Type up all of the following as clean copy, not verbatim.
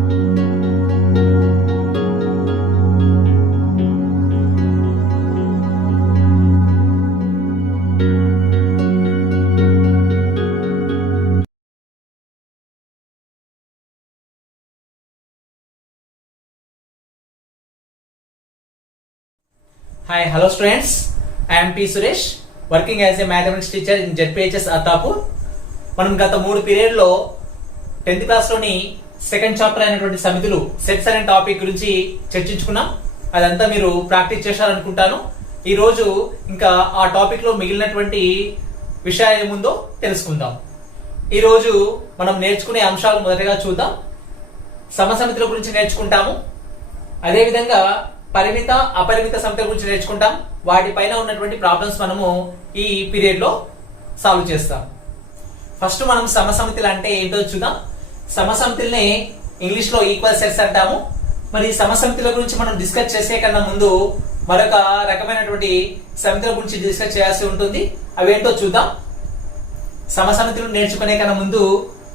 Hi, hello students. I am P. Suresh, working as a mathematics teacher in ZPHS Attapur. మనం గత 3 period లో 10th class లోని second chapter అయినటువంటి సమితులు sets అనే topic గురించి చర్చించుకున్నాం. అదంతా మీరు ప్రాక్టీస్ చేశారనుకుంటాను. ఈ రోజు ఇంకా ఆ టాపిక్ లో మిగిలినటువంటి విషయాలు ఏముందో తెలుసుకుందాం. ఈ రోజు మనం నేర్చుకునే అంశాలు మొదటగా చూద్దాం. సమసమితుల గురించి నేర్చుకుంటాము. అదే విధంగా పరిమిత అపరిమిత సమితుల గురించి నేర్చుకుంటాం. వాటిపైన ఉన్నటువంటి ప్రాబ్లమ్స్ మనము ఈ పీరియడ్ లో సాల్వ్ చేస్తాం. ఫస్ట్ మనం సమసమితులు అంటే ఏంటో చూద్దాం. సమసమితుల్ని ఇంగ్లీష్ లో ఈక్వల్ సెట్స్ అంటాము. మరి సమసమితుల గురించి మనం డిస్కస్ చేసే కన్నా ముందు మరొక రకమైనటువంటి సమితుల గురించి డిస్కస్ చేయాల్సి ఉంటుంది. అవేంటో చూద్దాం. సమసమితులు నేర్చుకునే కన్నా ముందు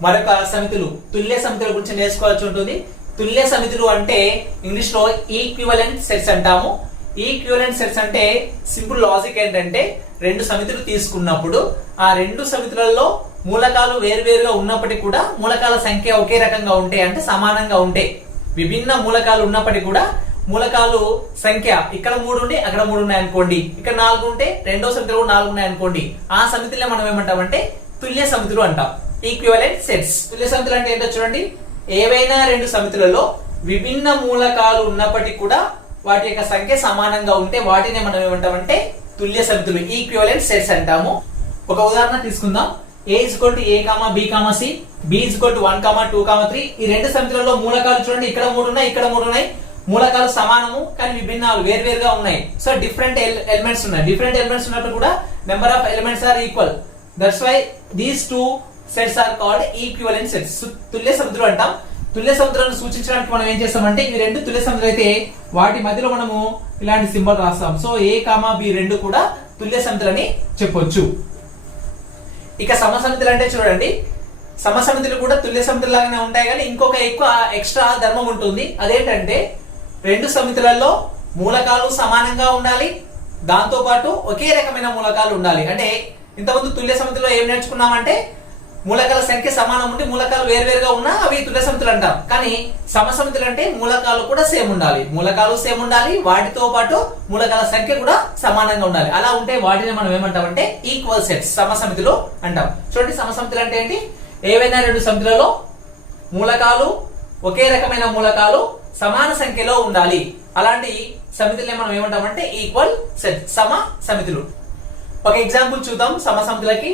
మరొక సమితులు తుల్య సమితుల గురించి నేర్చుకోవాల్సి ఉంటుంది. తుల్య సమితులు అంటే ఇంగ్లీష్ లో ఈక్వివలెంట్ సెట్స్ అంటాము. ఈక్వివలెంట్ సెట్స్ అంటే సింపుల్ లాజిక్ ఏంటంటే రెండు సమితులు తీసుకున్నప్పుడు ఆ రెండు సమితులలో మూలకాలు వేరువేరుగా ఉన్నప్పటికీ కూడా మూలకాల సంఖ్య ఒకే రకంగా ఉంటే అంటే సమానంగా ఉంటే, విభిన్న మూలకాలు ఉన్నప్పటికీ కూడా మూలకాలు సంఖ్య ఇక్కడ 3 ఉండి అక్కడ 3 ఉన్నాయి అనుకోండి, ఇక్కడ 4 ఉంటే రెండో సమితిలో 4 ఉన్నాయి అనుకోండి, ఆ సమితిలో మనం ఏమంటామంటే తుల్య సమితులు అంటాం. Equivalent sets. తుల్య సమితులు అంటే ఏంటో చూడండి. ఏవైనా రెండు సమితులలో విభిన్న మూలకాలు ఉన్నప్పటికీ కూడా వాటి యొక్క సంఖ్య సమానంగా ఉంటే వాటిని మనం ఏమంటామంటే తుల్య సమితులు, ఈక్వివలెంట్ సెట్స్ అంటాము. ఒక ఉదాహరణ తీసుకుందాం. A = A, B, C, B = 1, 2, 3. ఈ రెండు సమితులలో మూలకాలు చూడండి. ఇక్కడ 3 ఉన్నాయి, ఇక్కడ 3 ఉన్నాయి. మూలకాలు సమానము కానీ విభిన్నాలు వేరువేరుగా ఉన్నాయి. సో డిఫరెంట్ ఎలిమెంట్స్ ఉన్నాయి. డిఫరెంట్ ఎలిమెంట్స్ ఉన్నప్పుడు కూడా number of elements are equal. That's why these two sets are called equivalent sets. తుల్య సమితులు అంటాం. తుల్య సమితులను సూచించడానికి మనం ఏం చేస్తామంటే ఈ రెండు తుల్య సమితులు అయితే వాటి మధ్యలో మనము ఇలాంటి సింబల్ రాస్తాం. సో A, B రెండు కూడా తుల్య సమితులని చెప్పొచ్చు. ఇక సమసమితులు అంటే చూడండి. సమసమితులు కూడా తుల్య సమితులు లాగానే ఉంటాయి కానీ ఇంకొక ఎక్కువ ఎక్స్ట్రా ధర్మం ఉంటుంది. అదేంటంటే రెండు సమితులలో మూలకాలు సమానంగా ఉండాలి, దాంతో పాటు ఒకే రకమైన మూలకాలు ఉండాలి. అంటే ఇంతకుముందు తుల్య సమితిలో ఏం నేర్చుకున్నామంటే మూలకాల సంఖ్య సమానం ఉండి మూలకాలు వేరువేరుగా ఉన్నా అవి తుల్య సమితులు అంటాం. కానీ సమసమితులు అంటే మూలకాలు కూడా సేమ్ ఉండాలి, మూలకాలు సేమ్ ఉండాలి, వాటితో పాటు మూలకాల సంఖ్య కూడా సమానంగా ఉండాలి. అలా ఉంటే వాటిని మనం ఏమంటామంటే ఈక్వల్ సెట్స్, సమసమితులు అంటాం. చూడండి, సమసమితులు అంటే ఏంటి? ఏవైనా రెండు సమితులలో మూలకాలు ఒకే రకమైన మూలకాలు సమాన సంఖ్యలో ఉండాలి. అలాంటి సమితుల్ని మనం ఏమంటామంటే ఈక్వల్ సెట్, సమ సమితులు. ఒక ఎగ్జాంపుల్ చూద్దాం సమసమితులకి.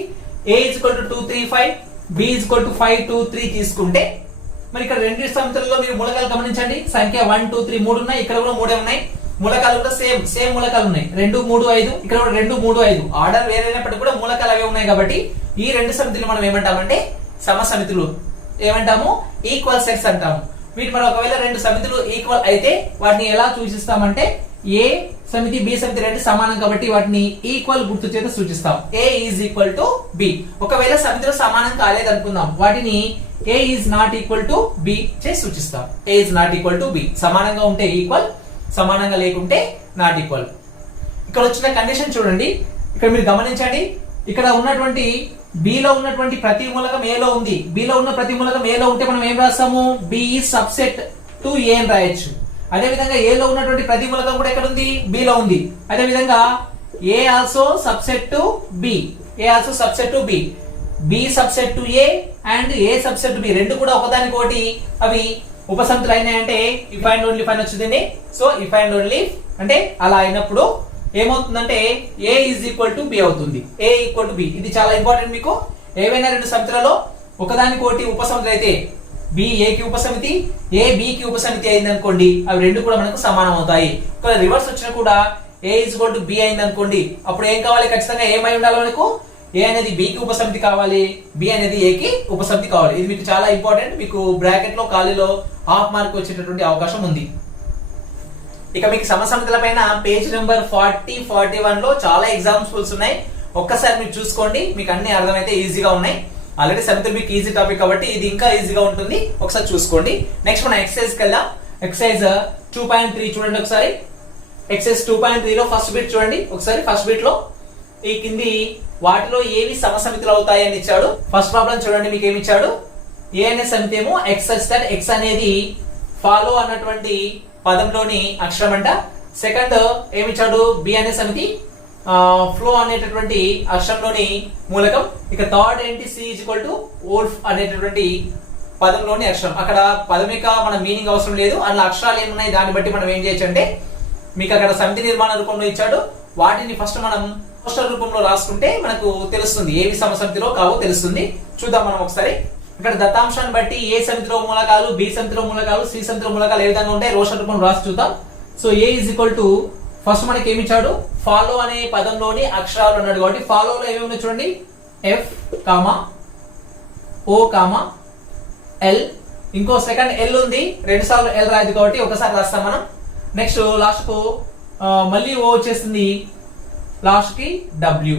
A = 2, 3, 5, B = 5, 2, 3 తీసుకుంటే మరి ఇక్కడ రెండు సమితులలో మీరు మూలకాలు గమనించండి. సంఖ్య 1, 2, 3 3 ఉన్నాయి, ఇక్కడ కూడా 3 ఉన్నాయి. మూలకాలు కూడా సేమ్ మూలకాలు ఉన్నాయి. 2, 3, 5, ఇక్కడ కూడా 2, 3, 5. ఆర్డర్ వేరైనప్పటికీ కూడా మూలకాలు అవే ఉన్నాయి. కాబట్టి ఈ రెండు సమితులు మనం ఏమంటామంటే సమసమితులు ఏమంటాము? ఈక్వల్ సెట్స్ అంటాము. వీటి మనం ఒకవేళ రెండు సమితులు ఈక్వల్ అయితే వాటిని ఎలా సూచిస్తామంటే ఏ సమితి బి సమితి రెండు సమానం కాబట్టి వాటిని ఈక్వల్ గుర్తు చేత సూచిస్తాం. A = B. ఒకవేళ సమితులు సమానం కాలేదనుకుందాం, వాటిని A ≠ B చే సూచిస్తాం. A ≠ B. సమానంగా ఉంటే ఈక్వల్, సమానంగా లేకుంటే నాట్ ఈక్వల్. ఇక్కడ వచ్చిన కండిషన్ చూడండి. ఇక్కడ మీరు గమనించండి. ఇక్కడ ఉన్నటువంటి B లో ఉన్నటువంటి ప్రతి మూలకం A లో ఉంది. B లో ఉన్న ప్రతి మూలకం A లో ఉంటే మనం ఏం రాస్తాము? B is subset to A అని రాయొచ్చు. అదే విధంగా A లో ఉన్నటువంటి ప్రతి మూలకం కూడా ఎక్కడ ఉంది? B లో ఉంది. అదే విధంగా A also subset to B. A also subset to B. B subset to A and A subset to B. రెండు కూడా ఒకదానికొకటి అవి ఉపసమితులు అయినాయంటే ఇఫ్ అండ్ ఓన్లీ ఫైన్ వచ్చింది. సో ఇఫ్ అండ్ ఓన్లీ అంటే అలా అయినప్పుడు ఏమవుతుందంటే A = B అవుతుంది. A = B. ఇది చాలా ఇంపార్టెంట్ మీకు. ఏవైనా రెండు సమితులలో ఒకదానికొకటి ఉపసమితులు అయితే B A కి ఉపసమితి, A B కి ఉపసమితి అయింది అనుకోండి, అవి రెండు కూడా మనకు సమానం అవుతాయి. ఒకవేళ రివర్స్ వచ్చినా కూడా A = B అయింది అనుకోండి, అప్పుడు ఏం కావాలి? ఖచ్చితంగా ఏమై ఉండాలి మనకు? A అనేది B కి ఉపసమితి కావాలి, B అనేది A కి ఉపసమితి కావాలి. ఇది మీకు చాలా ఇంపార్టెంట్. మీకు బ్రాకెట్ లో ఖాళీలో హాఫ్ మార్క్ వచ్చేటటువంటి అవకాశం ఉంది. ఇక మీకు సమసమితుల పైన పేజ్ నెంబర్ 40, 41 లో చాలా ఎగ్జాంపుల్స్ ఉన్నాయి. ఒక్కసారి మీరు చూసుకోండి, మీకు అన్ని అర్థమైతే ఈజీగా ఉన్నాయి. ఆల్రెడీ సమితులు మీకు ఈజీ టాపిక్ కాబట్టి ఇది ఇంకా ఈజీగా ఉంటుంది, ఒకసారి చూసుకోండి. నెక్స్ట్ మనం ఎక్సర్సైజ్ కి వెళ్దాం. ఎక్సర్సైజ్ 2.3 చూడండి ఒకసారి. ఎక్సర్సైజ్ 2.3 లో ఫస్ట్ బిట్ చూడండి ఒకసారి. ఫస్ట్ బిట్ లో ఈ కింది వాటిలో ఏవి సమసమితులు అవుతాయి అని ఇచ్చాడు. ఫస్ట్ ప్రాబ్లం చూడండి, మీకు ఏమి ఇచ్చాడు. ఏ అనే సమితి ఏమో ఎక్స్ సచ్ దట్ ఎక్స్ అనేది ఫాలో అన్నటువంటి పదంలోని అక్షరం అంట. సెకండ్ ఏమిచ్చాడు, బి అనే సమితి ఫ్లో అనేటటువంటి అక్షరంలోని మూలకం. ఇక థర్డ్ ఏంటి, C is equal to wolf అనేటటువంటి పదంలోని అక్షరం. అక్కడ పదం యొక్క మన మీనింగ్ అవసరం లేదు, అందులో అక్షరాలు ఏమున్నాయి దాన్ని బట్టి మనం ఏం చేయొచ్చు అంటే, మీకు అక్కడ సమితి నిర్మాణ రూపంలో ఇచ్చాడు, వాటిని ఫస్ట్ మనం పోస్టర్ రూపంలో రాసుకుంటే మనకు తెలుస్తుంది ఏవి సమసమితిలో కావో తెలుస్తుంది. చూద్దాం మనం ఒకసారి. ఇక్కడ దత్తాంశాన్ని బట్టి ఏ సమితిలో మూలకాలు, బి సమితిలో మూలకాలు, సి సమితిలో మూలకాలు ఏ విధంగా ఉంటాయి రోస్టర్ రూపంలో రాసి చూద్దాం. So A is equal to first మనకి ఏమి ఇచ్చాడు, ఫాలో అనే పదంలోని అక్షరాలు అన్నాడు కాబట్టి ఫాలోలో ఏమి ఉన్నాయి చూడండి, ఎఫ్ కామా ఓ కామా ఎల్. ఇంకో సెకండ్ ఎల్ ఉంది, రెండు సార్లు ఎల్ రాయదు కాబట్టి ఒకసారి రాస్తాం మనం. నెక్స్ట్ లాస్ట్ కు మళ్ళీ ఓ వచ్చేస్తుంది, లాస్ట్ కి డబ్ల్యూ.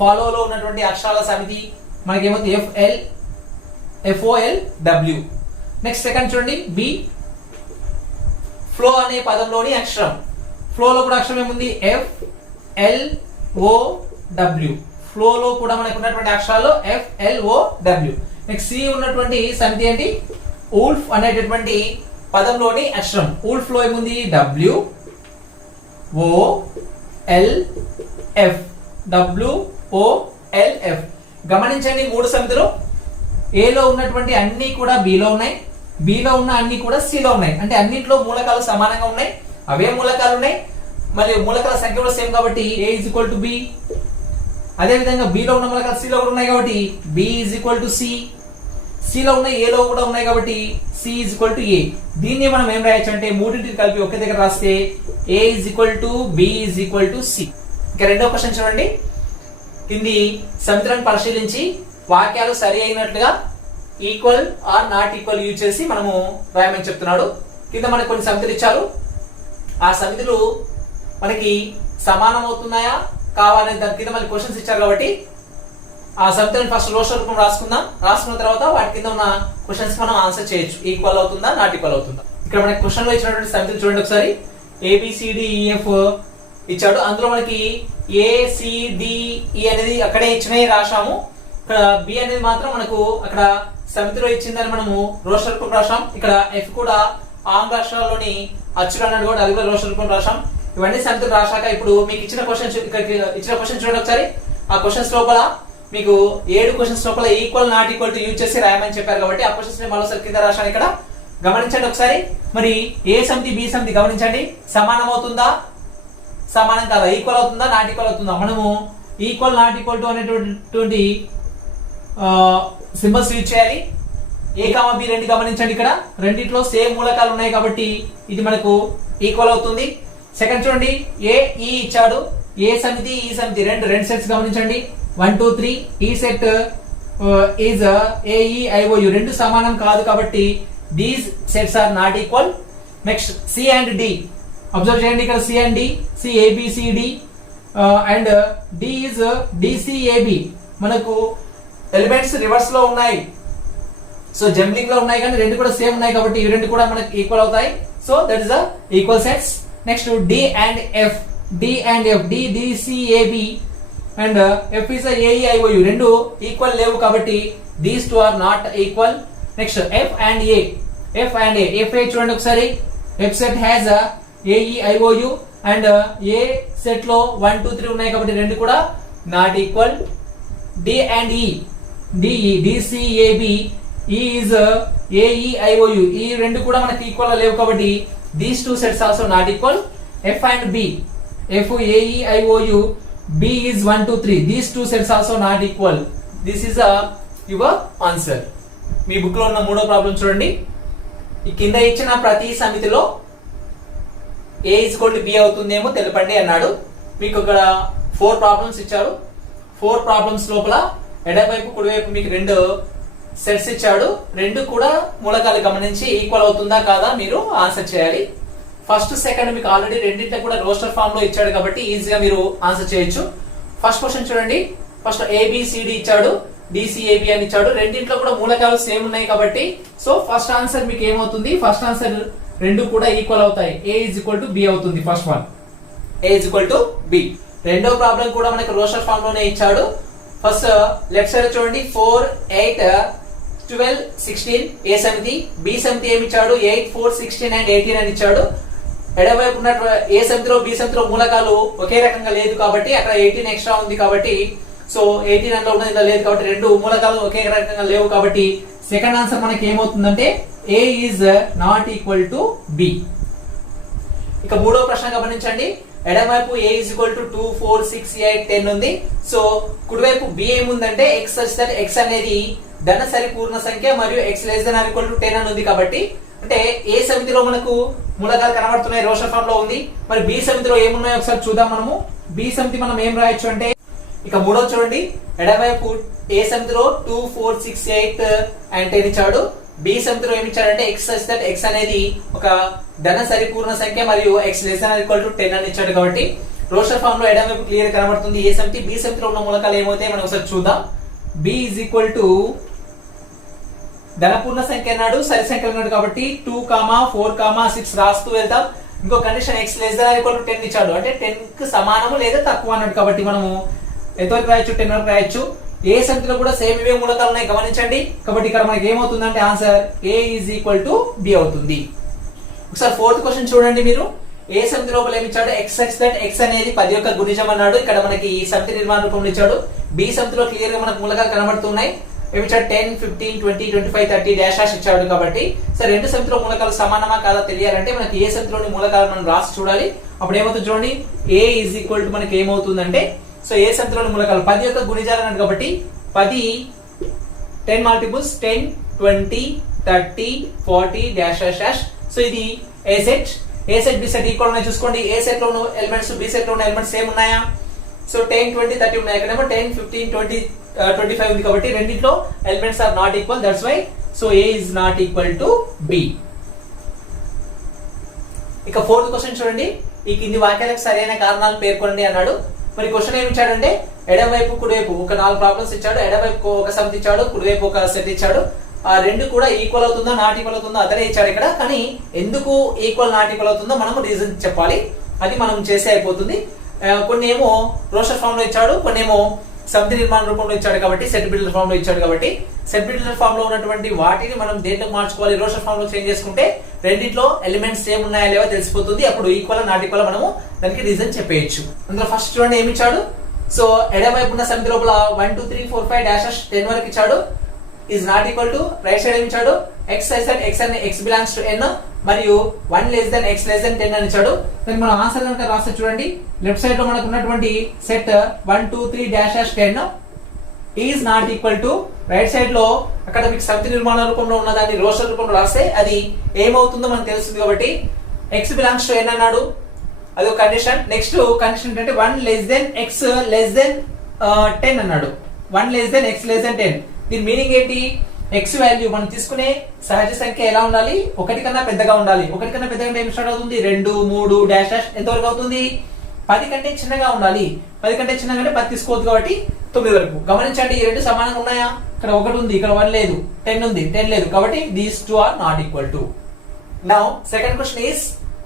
ఫాలోలో ఉన్నటువంటి అక్షరాల సమితి మనకేమవుతుంది, ఎఫ్ఎల్ ఎఫ్ఓఎల్ డబ్ల్యూ. నెక్స్ట్ సెకండ్ చూడండి, బి ఫ్లో అనే పదంలోని అక్షరం. ఫ్లోలో కూడా అక్షరం ఏముంది, ఎఫ్ ఎల్ ఓ డబ్ల్యూ. ఫ్లోలో కూడా మనకు ఉన్నటువంటి అక్షరాలు F L O W. Next C ఉన్నటువంటి సమితి ఏంటి, ఊల్ఫ్ అనేటటువంటి పదంలోని అక్షరం. ఊల్ఫ్ లో ఏముంది, W O L F W O L F. గమనించండి, మూడు సమితులు ఏలో ఉన్నటువంటి అన్ని కూడా బిలో ఉన్నాయి, బిలో ఉన్న అన్ని కూడా సిలో ఉన్నాయి. అంటే అన్నింటిలో మూలకాలు సమానంగా ఉన్నాయి, అవే మూలకాలు ఉన్నాయి, మరియు మూలకాల సంఖ్య కూడా సేమ్ కాబట్టి A is equal to B. అదే విధంగా బిలో ఉన్న మూలకాలు సిలో కూడా ఉన్నాయి కాబట్టి B is equal to C. సిలో ఉన్నాయి, ఏలో కూడా ఉన్నాయి కాబట్టి C is equal to A. దీన్ని మనం ఏం రాయొచ్చు అంటే, మూడింటిని కలిపి ఒకే దగ్గర రాస్తే A is equal to B is equal to C. ఇక రెండో క్వశ్చన్ చూడండి, కింది సమితులను పరిశీలించి వాక్యాలు సరి అయినట్లుగా equal or not equal use చేసి మనము రాయమని చెప్తున్నాడు. కింద మనకు కొన్ని సమితులు ఇచ్చారు, ఆ సమితులు మనకి సమానం అవుతున్నాయా కావాలనే దాని కింద మనకి క్వశ్చన్స్ ఇచ్చారు కాబట్టి ఆ సమితులను ఫస్ట్ రోస్టర్ రూపం రాసుకుందాం. రాసుకున్న తర్వాత వాటి కింద ఉన్న క్వశ్చన్స్ మనం ఆన్సర్ చేయొచ్చు, ఈక్వల్ అవుతుందా నాట్ ఈక్వల్ అవుతుందా. ఇక్కడ మనకి క్వశ్చన్ లో ఇచ్చినటువంటి సమితులు చూడండి ఒకసారి. ఏబిసిడిఈఎఫ్ ఇచ్చాడు, అందులో మనకి ఏసిడిఈ అనేది అక్కడే ఇచ్చినవి రాసాము. ఇక్కడ బి అనేది మాత్రం మనకు అక్కడ సమితిలో ఇచ్చిందని మనము రోస్టర్ రూపం రాసాం. ఇక్కడ ఎఫ్ కూడా ఆంగ్ల అక్షరాల్లోని అచ్చులు అన్నాడు కూడా అది కూడా రోస్టర్ రూపం రాసాం. ఇవన్నీ సమితులు రాశాక ఇప్పుడు మీకు ఇచ్చిన క్వశ్చన్స్, ఇక్కడ ఇచ్చిన క్వశ్చన్ చూడండి ఒకసారి. ఆ క్వశ్చన్స్ లోపల మీకు 7 క్వశ్చన్స్ లోపల equal not equal to use చేసి రాయమని చెప్పారు కాబట్టి ఆ క్వశ్చన్స్ ని మరోసారి కింద రాశాను. ఇక్కడ గమనించండి ఒకసారి. మరి ఏ సమితి బి సమితి గమనించండి, సమానం అవుతుందా సమానం కాదా, ఈక్వల్ అవుతుందా నాట్ ఈక్వల్ అవుతుందా. మనము ఈక్వల్ నాట్ ఈక్వల్ టు అనేటువంటి సింబల్స్ యూజ్ చేయాలి. ఏ కామా బి రెండు గమనించండి, ఇక్కడ రెండిట్లో సేమ్ మూలకాలు ఉన్నాయి కాబట్టి ఇది మనకు ఈక్వల్ అవుతుంది. సెకండ్ చూడండి, ఏ ఈ ఇచ్చాడు, ఏ సమితి ఈ సమితి రెండు సెట్స్ గమనించండి. 1 2 3 ఈ సెట్ ఈజ్ ఏఈఐఓయు రెండు సమానం కాదు కాబట్టి these sets are not equal. Next C and D observe చేయండి, ఇక్కడ C and D, C A B C D and D is D C A B. మనకు ఎలిమెంట్స్ రివర్స్ లో ఉన్నాయి, సో జంబ్లింగ్ లో ఉన్నాయి కానీ రెండు కూడా సేమ్ ఉన్నాయి కాబట్టి ఈ రెండు కూడా మనకి ఈక్వల్ అవుతాయి. So that is the equal sets. Next D and F, D and F, D D C A B and F is A E I O U రెండు ఈక్వల్ లేవు కాబట్టి these two are not equal. Next F and A, F and A, F A చూడండి ఒకసారి. F set has A E I O U and A set లో 1 2 3 ఉన్నాయి కాబట్టి రెండు కూడా not equal. D and E, D E D C A B, E is A E I O U ఈ రెండు కూడా మనకి ఈక్వల్ లేవు కాబట్టి these two sets also not equal. F and B, F A E I O U, B is 1 2 3. These two sets also not equal. This is your answer. Me book లో ఉన్న మూడో problem చూడండి. ఈ కింద ఇచ్చిన ప్రతి సమితిలో A is equal to B అవుతుందేమో తెలపండి అన్నాడు. మీకు ఇక్కడ 4 ప్రాబ్లమ్స్ ఇచ్చాడు. 4 ప్రాబ్లమ్స్ లోపల ఎడమవైపు కుడివైపు మీకు రెండు సెట్స్ ఇచ్చాడు. రెండు కూడా మూలకాలు గమనించి ఈక్వల్ అవుతుందా కాదా మీరు ఆన్సర్ చేయాలి. ఫస్ట్ సెకండ్ మీకు ఆల్రెడీ రెండింటిలో కూడా రోస్టర్ ఫామ్ లో ఇచ్చాడు కాబట్టి ఈజీగా మీరు ఆన్సర్ చేయొచ్చు. ఫస్ట్ క్వశ్చన్ చూడండి. ఫస్ట్ ఏబిసిడి ఇచ్చాడు, డిసిఏబి అని ఇచ్చాడు. రెండింట్లో కూడా మూలకాలు సేమ్ ఉన్నాయి కాబట్టి సో ఫస్ట్ ఆన్సర్ మీకు ఏమవుతుంది, ఫస్ట్ ఆన్సర్ రెండు కూడా ఈక్వల్ అవుతాయి. ఏ ఈజ్ ఈక్వల్ టు బి అవుతుంది. First one A is equal to B. రెండో ప్రాబ్లం కూడా మనకు రోషర్ ఫామ్ లోనే ఇచ్చాడు. ఫస్ట్ లెఫ్ట్ సైడ్ చూడండి 4, 8, 12, 16 ఏ సమితి, బి సమితి ఏమి ఇచ్చాడు 8, 4, 16 అండ్ 18 అని ఇచ్చాడు. ఎడమవైపు ఉన్న ఏ సమితిలో బి సమితిలో మూలకాలు ఒకే రకంగా లేదు కాబట్టి అక్కడ 18 ఎక్స్ట్రా ఉంది కాబట్టి సో 18 అందులో ఉన్నది ఇలా లేదు కాబట్టి రెండు మూలకాలు ఒకే రకంగా లేవు కాబట్టి సెకండ్ ఆన్సర్ మనకి ఏమవుతుందంటే A is not equal to B. ఇక మూడో ప్రశ్న గమనించండి. ఎడమవైపు ఏ ఈజ్ ఈక్వల్ టు 2, 4, 6, 8, 10 ఉంది. సో కుడివైపు బి ఏముందంటే ఎక్స్ ఎక్స్ అనేది ధనసరి పూర్ణ సంఖ్య మరియు X less than or equal to 10 అని ఉంది కాబట్టి అంటే ఏ సమితిలో మనకు మూలకాలు కనబడుతున్నాయి రోషర్ ఫామ్ లో ఉంది. మరి బి సమితిలో ఏమున్నాయో ఒకసారి చూద్దాం. మనము బి సమితి మనం ఏం రాయొచ్చు అంటే ఇక మూడో చూడండి. ఎడమవైపు ఏ సమితిలో 2, 4, 6, 8 అండ్ 10 ఇచ్చాడు. బి సమితిలో ఏమి ఇచ్చాడంటే ఎక్స్ ఎక్స్ అనేది ఒక ధన సరిపూర్ణ సంఖ్య మరియు X less than or equal to 10 అని ఇచ్చాడు కాబట్టి రోషర్ ఫామ్ లో ఎడమవైపు క్లియర్ కనబడుతుంది ఏ సమితి. బి సమితిలో ఉన్న మూలకాలు ఏమవుతాయి మనం ఒకసారి చూద్దాం. బి ఈజ్ ఈక్వల్ టు ధనపూర్ణ సంఖ్య అన్నాడు, సరి సంఖ్యలు అన్నాడు కాబట్టి 2, 4, 6 రాస్తూ వెళ్తాం. ఇంకో condition X less than or equal to 10 ఇచ్చాడు అంటే 10 కి సమానము లేదా తక్కువ అన్నాడు కాబట్టి మనము ఎంతవరకు రాయొచ్చు 10 వరకు రాయొచ్చు. ఏ సంఖ్యలో కూడా సేమ్ ఇవే మూలకాలు ఉన్నాయి గమనించండి. కాబట్టి ఇక్కడ మనకి ఏమవుతుందంటే answer A is equal to B అవుతుంది. ఒకసారి ఫోర్త్ క్వశ్చన్ చూడండి. మీరు ఏ సమితి లోపల ఏమి ఇచ్చాడు ఎక్స్ ఎక్స్ అనేది 10 యొక్క గుణిజం అన్నాడు. ఇక్కడ మనకి ఈ సమితి నిర్మాణ రూపంలో ఇచ్చాడు. బి సమితిలో క్లియర్ గా మనకు మూలకాలు కనబడుతున్నాయి. ఏమి ఇచ్చాడు 10, 15, 20, 25, 30 డాష్ ఇచ్చాడు కాబట్టి సరే రెండు సమితిలో మూలకాలు సమానమా కాదా తెలియాలంటే మనకి ఏ సమితిలోని మూలకాలు మనం రాసి చూడాలి. అప్పుడు ఏమవుతుంది చూడండి ఏ ఈజ్ ఈక్వల్ టు మనకి ఏమవుతుందంటే సో ఏ సమితిలోని మూలకాలు 10 యొక్క గుణిజాలు అన్నాడు కాబట్టి 10 మల్టిపుల్స్ 10, 20, 30, 40 డాష్ డాష్. సో ఇది ఏ సెట్ బి సెట్ ఈక్వల్ ఉన్నాయి చూసుకోండి. ఏ సెట్ లో ఉన్న ఎలిమెంట్స్ బి సెట్ లో ఉన్న ఎలిమెంట్స్ సేమ్ ఉన్నాయా? సో 10, 20, 30 ఉన్నాయి. ఇక్కడేమో 10, 15, 20, 25 ఉంది కాబట్టి రెండిట్లో elements are not equal. That's why so A is not equal to B. ఇక ఫోర్త్ క్వశ్చన్ చూడండి. ఈ కింది వాక్యాలకు సరైన కారణాలు పేర్కొనండి అన్నాడు. మరి క్వశ్చన్ ఏమి ఇచ్చాడంటే ఎడమవైపు కుడివైపు ఒక 4 ప్రాబ్లమ్స్ ఇచ్చాడు. ఎడమవైపు ఒక సమితి ఇచ్చాడు, కుడివైపు ఒక సెట్ ఇచ్చాడు. ఆ రెండు కూడా ఈక్వల్ అవుతుందో నాట్ ఈక్వల్ అవుతుందో అతనే ఇచ్చాడు ఇక్కడ. కానీ ఎందుకు ఈక్వల్ నాట్ ఈక్వల్ అవుతుందో మనం రీజన్ చెప్పాలి. అది మనం చేసే అయిపోతుంది. కొన్ని ఏమో రోషర్ ఫామ్ లో ఇచ్చాడు, కొన్ని ఏమో సమితి నిర్మాణ రూపంలో ఇచ్చాడు కాబట్టి సెట్ బిల్డర్ ఫామ్ లో ఇచ్చాడు కాబట్టి సెట్ బిల్డర్ ఫామ్ లో ఉన్నటువంటి వాటిని మనం దేంట్లోకి మార్చుకోవాలి రోషర్ ఫామ్ లో చేంజ్ చేసుకుంటే రెండిట్లో ఎలిమెంట్స్ సేమ్ ఉన్నాయా లేవో తెలిసిపోతుంది. అప్పుడు ఈక్వల్ నాట్ ఈక్వల్ మనము దానికి రీజన్ చెప్పేయచ్చు. అందులో ఫస్ట్ చూడండి ఏమి ఇచ్చాడు. సో ఎడమవైపు ఉన్న సమితి లోపల 1, 2, 3, 4, 5 డాష్ 10 వరకు ఇచ్చాడు. Is not equal to right side ఏమి ఇచ్చాడు ఎక్స్ ఎక్స్ అని ఎక్స్ బిలాంగ్స్ టు ఎన్ మరియు 1 less than X less then 10 అని ఇచ్చాడు. దాన్ని మనం ఆన్సర్ కనుక రాస్తే చూడండి లెఫ్ట్ సైడ్ లో మనకు ఉన్నటువంటి set 1, 2, 3 dash 10 is not equal to right side లో అక్కడ మీకు సమితి నిర్మాణ రూపంలో ఉన్న దాన్ని రోషర్ రూపంలో రాస్తే అది ఏమవుతుందో మనకు తెలుస్తుంది కాబట్టి ఎక్స్ బిలాంగ్స్ టు ఎన్ అన్నాడు. అది ఒక కండిషన్. నెక్స్ట్ కండిషన్ ఏంటంటే 1 less than X less then 10 అన్నాడు. 1 less than X less then 10. దీని మీనింగ్ ఏంటి? ఎక్స్ వాల్యూ మనం తీసుకునే సహజ సంఖ్య ఎలా ఉండాలి? 1 కన్నా పెద్దగా ఉండాలి. 1 కన్నా పెద్దగా ఏం స్టార్ట్ అవుతుంది 2, 3 డాష్ డాష్ ఎంతవరకు అవుతుంది 10 కంటే చిన్నగా ఉండాలి. 10 కంటే చిన్నగా అంటే 10 తీసుకోవద్దు కాబట్టి 9 వరకు. గమనించండి ఈ రెండు సమానంగా ఉన్నాయా? ఇక్కడ 1 ఉంది, ఇక్కడ 1 లేదు. 10 ఉంది, 10 లేదు కాబట్టి these two are not equal to. Now second question is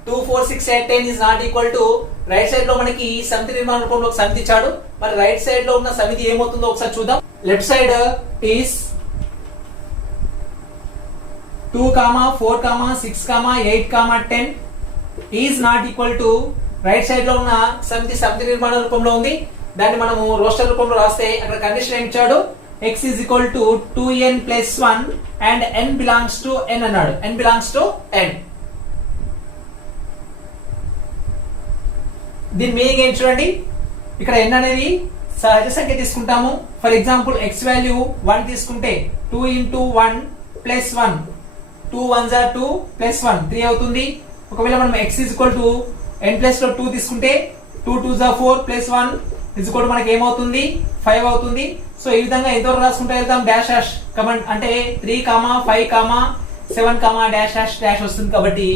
2, 4, 6, 8, 10 is not equal to right side లో మనకి సమితి నిర్మాణ రూపంలో ఒక సమితి ఇచ్చాడు. మరి రైట్ సైడ్ లో ఉన్న సమితి ఏమవుతుందో ఒకసారి చూద్దాం. Left side is 2, 4, 6, 8, 10 is not equal to right side లో ఉన్న సమితి నిర్మాణ రూపంలో ఉంది. దాన్ని మనము రోస్టర్ రూపంలో రాస్తే అక్కడ కండిషన్ ఏమి ఇచ్చాడు x is equal to 2n plus 1 and n belongs to n అన్నాడు. n belongs to n. దీని మీనింగ్ ఏంటి చూడండి. ఇక్కడ n అనేది సహజ సంఖ్య తీసుకుంటాము. ఫర్ ఎగ్జాంపుల్ x వాల్యూ 1 తీసుకుంటే 2 into 1 plus 1 2 1s are 2 plus 1 3 అవుతుంది. ఒకవేళ మనం x is equal to n plus లో 2 తీసుకుంటే 2 2s are 4 plus 1 is equal to మనకి ఏమవుతుంది 5 అవుతుంది. సో ఈ విధంగా ఎంతవరకు రాసుకుంటే వెళ్తాం డాష్ డాష్ కమాండ్ అంటే 3, 5, 7, డాష్ డాష్ డాష్ వస్తుంది. కాబట్టి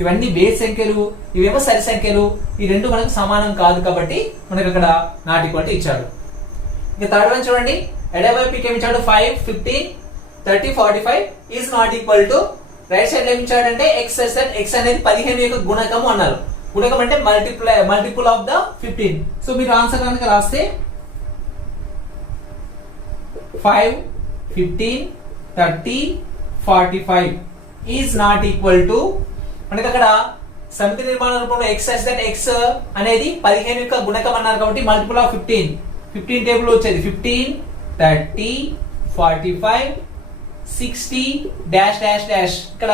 ఇవన్నీ బేస్ సంఖ్యలు, ఇవేమో సరి సంఖ్యలు. ఈ రెండు మనకు సమానం కాదు కాబట్టి మనకు అక్కడ నాట్ ఈక్వల్ టు ఇచ్చాడు. ఇక థర్డ్ వన్ చూడండి, ఎడమవైపు ఏమి ఇచ్చాడు 5, 15, 30, 45 is not equal to right side ఏమి ఇచ్చాడంటే ఎక్స్ సెట్ ఎక్స్ అనేది 15 యొక్క గుణకము అన్నారు. గుణకం అంటే మల్టిపుల్ ఆఫ్ ద 15. సో మీరు ఆన్సర్ కనుక రాస్తే 5, 15, 30, 45 ఈజ్ నాట్ ఈక్వల్ టు మనకి అక్కడ సమితి నిర్మాణ రూపంలో ఎక్స్ దట్ ఎక్స్ అనేది 15 యొక్క గుణకం అన్నారు కాబట్టి మల్టిపుల్ ఆఫ్ 15 టేబుల్ వచ్చేది 15, 30, 45, 60 డాష్ డాష్ డాష్. ఇక్కడ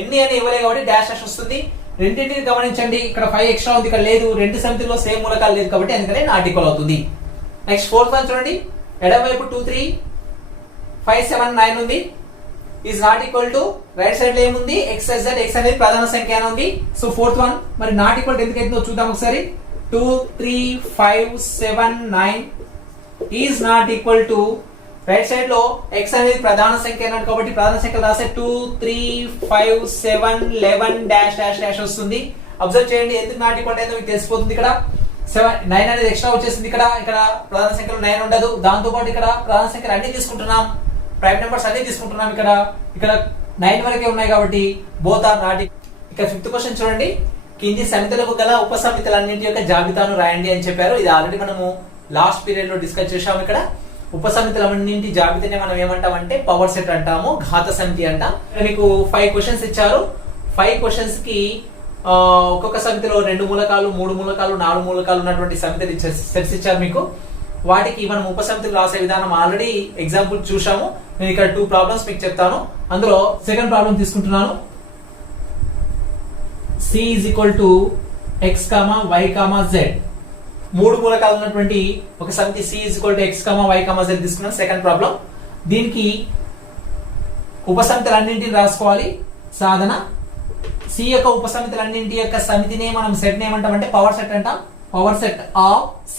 ఎన్ని అని ఇవ్వలేదు కాబట్టి డాష్ డాష్ వస్తుంది. రెండింటిని గమనించండి, ఇక్కడ 5 ఎక్స్ట్రా ఉంది, ఇక్కడ లేదు. రెండు సమితిలో సేమ్ మూలకాలు లేదు కాబట్టి అందుకనే నాట్ ఈక్వల్ అవుతుంది. నెక్స్ట్ ఫోర్త్ వన్ చూడండి, ఎడమవైపు 2, 3, 5, 7, 9 ఉంది. Is not equal to right side లో ఏముంది ఎక్స్ దట్ ఎక్స్ అనేది ప్రధాన సంఖ్య అని ఉంది. సో ఫోర్త్ వన్ మరి నాట్ ఈక్వల్ ఎందుకు అవుతుందో చూద్దాం ఒకసారి. 2, 3, 5, 7, 9 is not equal to right side లో ఎక్స్ అనేది ప్రధాన సంఖ్య అన్నాడు కాబట్టి ప్రధాన సంఖ్యలు రాసే 2, 3, 5, 7, 11 డాష్ డాష్ డాష్ వస్తుంది. అబ్జర్వ్ చేయండి ఎందుకు నాట్ ఈక్వల్ అయిందో మీకు తెలిసిపోతుంది. ఇక్కడ 9 అనేది ఎక్స్ట్రా వచ్చేసింది. ఇక్కడ ప్రధాన సంఖ్యలో 9 ఉండదు. దాంతో పాటు ఇక్కడ ప్రధాన సంఖ్యలు అన్ని తీసుకుంటున్నాం, ప్రైమ్ నెంబర్స్ అన్ని తీసుకుంటున్నాం. ఇక్కడ 9 వరకే ఉన్నాయి కాబట్టి బోత్ ఆర్ నాట్. ఇక ఫిఫ్త్ క్వశ్చన్ చూడండి, కింది సమితులకు గల ఉపసమితులన్నింటి యొక్క జాబితాను రాయండి అని చెప్పారు. ఇది ఆల్రెడీ మనము లాస్ట్ పీరియడ్ లో డిస్కస్ చేసాము. ఇక్కడ ఉపసమితులన్నింటి జాబితాని మనం ఏమంటామంటే పవర్ సెట్ అంటాము, ఘాత సమితి అంటాం. మీకు 5 క్వశ్చన్స్ ఇచ్చారు. 5 క్వశ్చన్స్ కి ఒక్కొక్క సమితిలో 2 మూలకాలు, 3 మూలకాలు, 4 మూలకాలు ఉన్నటువంటి సమితి సెట్స్ ఇచ్చారు మీకు. వాటికి మనం ఉపసమితులు రాసే విధానం ఆల్రెడీ ఎగ్జాంపుల్ చూసాము. నేను ఇక్కడ 2 ప్రాబ్లమ్స్ మీకు చెప్తాను. అందులో సెకండ్ ప్రాబ్లం తీసుకుంటున్నాను. C is equal to x comma y comma z. 3 మూలకాలు ఉన్నటువంటి ఒక సమితి C is equal to x comma y comma z తీసుకున్నాను. Second problem. దీనికి ఉపసమితులన్నింటిని రాసుకోవాలి. సాధన C యొక్క ఉపసమితులన్నింటి యొక్క సమితిని మనం సెట్ ఏమంటామంటే పవర్ సెట్ అంటాం. Power set of C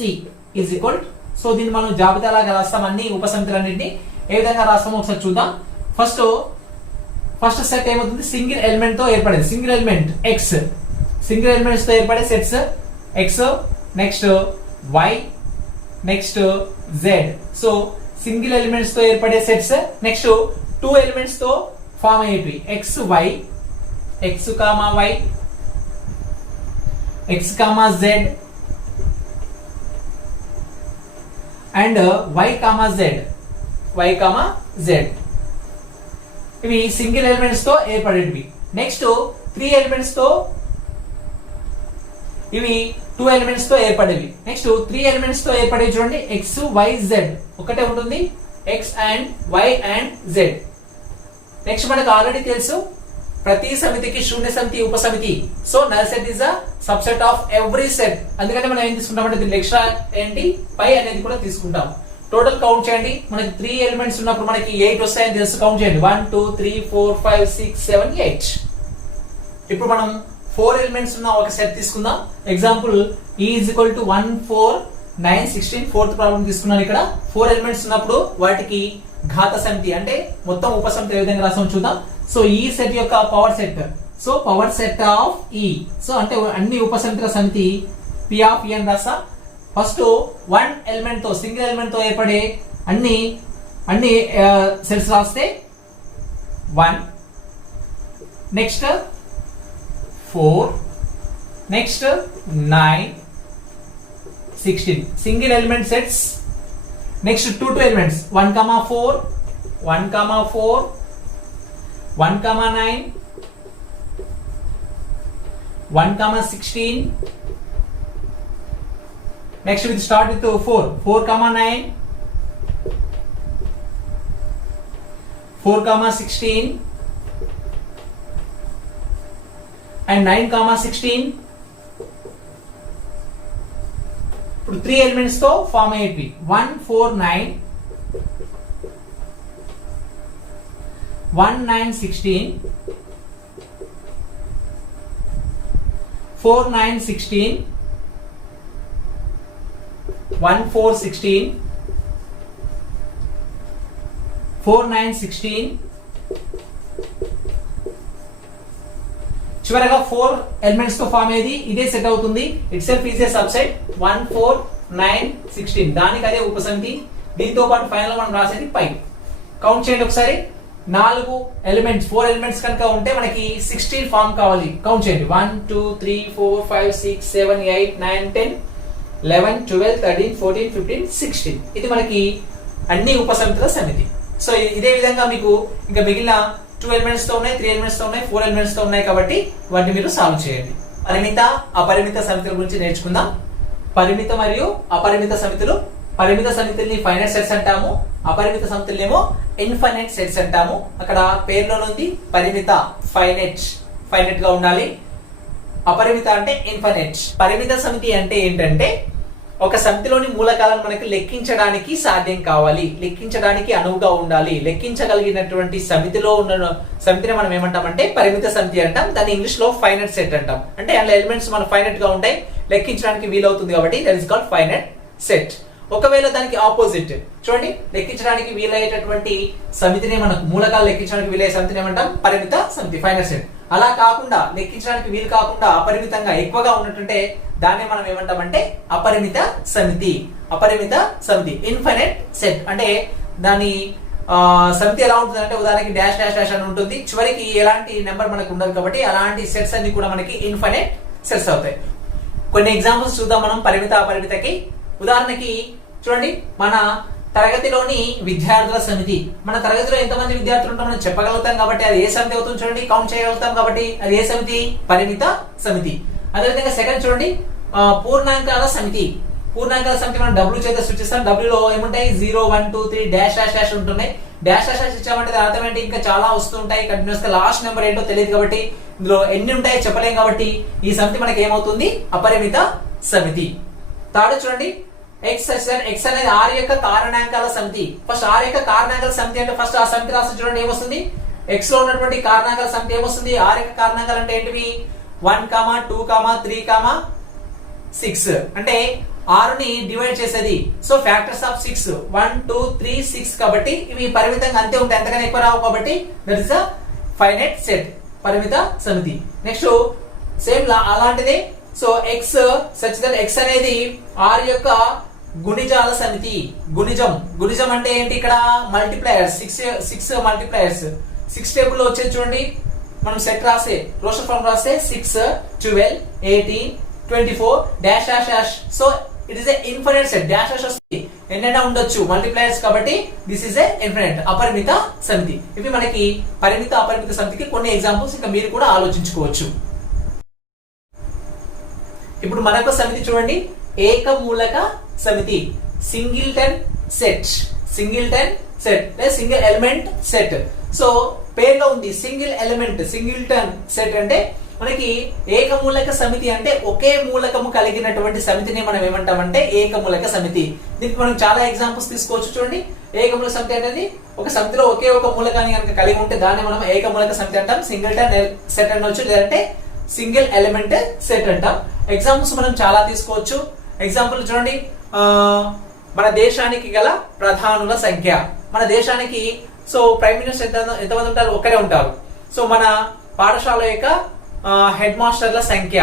is equal. So దీన్ని మనం జాబితా లాగా రాస్తాం. అన్ని ఉపసమితులన్నింటినీ ఏ విధంగా రాస్తామో ఒకసారి చూద్దాం. ఫస్ట్ సెట్ ఏమవుతుంది, సింగిల్ ఎలిమెంట్ తో ఏర్పడేది. Single element x, single elements తో ఏర్పడే sets x, next y, next z. So single elements తో ఏర్పడే సెట్స్. నెక్స్ట్ 2 ఎలిమెంట్స్ తో ఫామ్ అయ్యేవి x y, x comma y, x comma z and y comma z, y comma z. ఇవి single elements తో ఏర్పడేవి. Next 3 elements తో, ఇవి 2 elements తో ఏర్పడేవి. నెక్స్ట్ 3 ఎలిమెంట్స్ తో ఏర్పడేవి చూడండి, ఎక్స్ వై జెడ్ ఒకటే ఉంటుంది, X and Y and Z. Next మనకు ఆల్రెడీ తెలుసు ప్రతి సమితికి శూన్య సమితి ఉపసమితి. So null set is a subset of every set. అందుకని మనం ఏం తీసుకుంటామంటే దీని ఎక్స్ట్రా ఏంటి పై అనేది కూడా తీసుకుంటాం. టోటల్ కౌంట్ చేయండి. మనకి 3 ఎలిమెంట్స్ ఉన్నప్పుడు మనకి 8 వస్తాయని తెలుసు. కౌంట్ చేయండి 1, 2, 3, 4, 5, 6, 7, 8. ఇప్పుడు మనం 4 ఎలిమెంట్స్ ఉన్న ఒక సెట్ తీసుకుందాం. Example E is equal to 1, 4, 9, 16. Fourth problem తీసుకున్నాను. ఇక్కడ 4 ఎలిమెంట్స్ ఉన్నప్పుడు వాటికి ఘాత సమితి అంటే మొత్తం ఉపసమితి ఏ విధంగా రాసామో చూద్దాం. సో ఈ సెట్ యొక్క power set, so power set of E. So అంటే అన్ని ఉపసమితుల సమితి P ఆఫ్ E అని రాసా. ఫస్ట్ 1 ఎలిమెంట్ తో, సింగిల్ ఎలిమెంట్ తో ఏర్పడే అన్ని సెట్స్ రాస్తే 1, next 4, next 9, 16 single element sets. Next 2 elements 1, 4, 1, 4, 1, 9, 1, 16. Next we start with 4, 9, 4, 16 and 9, 16. ఇప్పుడు 3 ఎలిమెంట్స్ తో ఫామ్ అయ్యేవి 1, 4, 9, 1, 9, 16, 4, 9, 16, 1, 4, 16, 4, 9, 16. చివరగా 4 ఎలిమెంట్స్ తో ఫామ్ అయ్యేది ఇదే సెట్ అవుతుంది. It self is a subset 1, 4, 9, 16. దానికి అదే ఉపసమితి. దీంతో పాటు ఫైనల్ మనం రాసేది పై. కౌంట్ చేయండి ఒకసారి. 4 ఎలిమెంట్స్ 4 ఎలిమెంట్స్ కనుక ఉంటే మనకి 16 ఫామ్ కావాలి. కౌంట్ చేయండి. 1 2 3 4 5 6 7 8 9 10 11 12 13 14 15 16. ఇది మనకి అన్ని ఉపసమితుల సమితి. సో ఇదే విధంగా మీకు ఇంకా మిగిలిన 2 ఎలిమెంట్స్ తో ఉన్నాయి, 3 ఎలిమెంట్స్ తో ఉన్నాయి, 4 ఎలిమెంట్స్ తో ఉన్నాయి కాబట్టి వాటిని మీరు సాల్వ్ చేయండి. పరిమిత అపరిమిత సమితుల గురించి నేర్చుకుందాం. పరిమిత మరియు అపరిమిత సమితులు. పరిమిత సమితుల్ని ఫైనైట్ సెట్స్ అంటాము, అపరిమిత సమితుల్నేమో ఇన్ఫైనైట్ సెట్స్ అంటాము. అక్కడ పేర్లోనుంది పరిమిత, ఫైనైట్ గా ఉండాలి. అపరిమిత అంటే ఇన్ఫైనైట్. పరిమిత సమితి అంటే ఏంటంటే ఒక సమితిలోని మూలకాలను మనకి లెక్కించడానికి సాధ్యం కావాలి, లెక్కించడానికి అనువుగా ఉండాలి. లెక్కించగలిగినటువంటి సమితిలో ఉన్న సమితిని మనం ఏమంటామంటే పరిమిత సమితి అంటాం. దాన్ని ఇంగ్లీష్ లో ఫైనైట్ సెట్ అంటాం. అంటే అందులో ఎలిమెంట్స్ మన ఫైనైట్ గా ఉంటాయి, లెక్కించడానికి వీలవుతుంది కాబట్టి that is called finite set. ఒకవేళ దానికి ఆపోజిట్ చూడండి, లెక్కించడానికి వీలయ్యేటటువంటి సమితిని మనకు మూలకాలు లెక్కించడానికి వీలయ్యే సమితిని ఏమంటాం పరిమిత సమితి, ఫైనైట్ సెట్. అలా కాకుండా లెక్కించడానికి వీలు కాకుండా అపరిమితంగా ఎక్కువగా ఉన్నట్టుంటే దాన్ని మనం ఏమంటామంటే అపరిమిత సమితి. అపరిమిత సమితి ఇన్ఫైనైట్ సెట్. అంటే దాని సమితి ఎలా ఉంటుంది అంటే ఉదాహరణకి డాష్ డాష్ డాష్ అని ఉంటుంది, చివరికి ఎలాంటి నెంబర్ మనకు ఉండదు కాబట్టి అలాంటి సెట్స్ అన్ని కూడా మనకి ఇన్ఫైనైట్ సెట్స్ అవుతాయి. కొన్ని ఎగ్జాంపుల్స్ చూద్దాం మనం పరిమిత అపరిమితకి. ఉదాహరణకి చూడండి, మన తరగతిలోని విద్యార్థుల సమితి. మన తరగతిలో ఎంతమంది విద్యార్థులు ఉంటారో మనం చెప్పగలుగుతాం కాబట్టి అది ఏ సమితి అవుతుంది చూడండి, కౌంట్ చేయగలుగుతాం కాబట్టి అది ఏ సమితి, పరిమిత సమితి. అదేవిధంగా సెకండ్ చూడండి, పూర్ణాంకాల సమితి. పూర్ణాంకాల సమితి మనం డబ్ల్యూ చేత సూచిస్తాం. డబ్ల్యూలో ఏముంటాయి 0 1 2 3 డాష్ డాష్ డాష్ ఉంటున్నాయి. డాష్ డాష్ డాష్ ఇచ్చామంటే అర్థం ఏంటి, ఇంకా చాలా వస్తుంటాయి కంటిన్యూస్ గా. లాస్ట్ నెంబర్ ఏంటో తెలియదు కాబట్టి ఇందులో ఎన్ని ఉంటాయో చెప్పలేం కాబట్టి ఈ సమితి మనకి ఏమవుతుంది అపరిమిత సమితి. థర్డ్ చూడండి, ఎక్స్ అనేది ఆర్ యొక్క కారణాంకాల సమితి. ఫస్ట్ ఆర్ యొక్క కారణాంకాల సమితి అంటే ఫస్ట్ ఆ సమితి రాసి చూడండి ఏమొస్తుంది. ఎక్స్ లో ఉన్నటువంటి కారణాంకాల సమితి ఏమొస్తుంది, ఆర్ యొక్క కారణాంకాలు అంటే ఏంటివి 1 2 3 6. అంటే 6ని డివైడ్ చేసేది. సో ఫ్యాక్టర్స్ ఆఫ్ 6 1 2 3 6 కాబట్టి ఇవి పరిమితంగా అంతే ఉంటాయి, ఎంతకన్నా ఎక్కువ రావు కాబట్టి that is a finite set, పరిమిత సమితి. నెక్స్ట్ సేమ్ అలాంటిదే. So X such that X అనేది ఆర్ యొక్క గుణిజాల సమితి. గుణిజం అంటే ఏంటి, ఇక్కడ మల్టిప్లయర్స్ 6 మల్టిప్లయర్స్ 6 టేబుల్ లో వచ్చేది చూడండి. మనం సెట్ రాసే రోషన్ ఫార్మ్ రాస్తే 6 12 18 24 dash dash dash. So it is a infinite set. Dash dash వస్తుంది, ఎన్నైనా ఉండొచ్చు మల్టిప్లయర్స్ కాబట్టి దిస్ ఈస్ ఎ ఇన్ఫినిట్ అపరిమిత సమితి. ఇవి మనకి పరిమిత అపరిమిత సమితికి కొన్ని ఎగ్జాంపుల్స్, ఇంకా మీరు కూడా ఆలోచించుకోవచ్చు. ఇప్పుడు మరొక సమితి చూడండి, ఏకమూలక సమితి, సింగిల్టన్ సెట్ లేదా సింగిల్ ఎలిమెంట్ సెట్. సో పేర్లో ఉంది సింగిల్ ఎలిమెంట్, సింగిల్టన్ సెట్ అంటే మనకి ఏకమూలక సమితి అంటే ఒకే మూలకము కలిగినటువంటి సమితిని మనం ఏమంటామంటే ఏకమూలక సమితి. దీనికి మనం చాలా ఎగ్జాంపుల్స్ తీసుకోవచ్చు. చూడండి, ఏకమూలక సమితి అనేది ఒక సమితిలో ఒకే ఒక మూలకాన్ని కనుక కలిగి ఉంటే దాన్ని మనం ఏకమూలక సమితి అంటాం. సింగిల్టన్ సెట్ అనొచ్చు, లేదంటే సింగిల్ ఎలిమెంట్ సెట్ అంటాం. ఎగ్జాంపుల్స్ మనం చాలా తీసుకోవచ్చు. ఎగ్జాంపుల్ చూడండి, మన దేశానికి గల ప్రధానుల సంఖ్య. మన దేశానికి సో ప్రైమ్ మినిస్టర్ ఎంతమంది ఉంటారు, ఒక్కరే ఉంటారు. సో మన పాఠశాల యొక్క హెడ్ మాస్టర్ల సంఖ్య.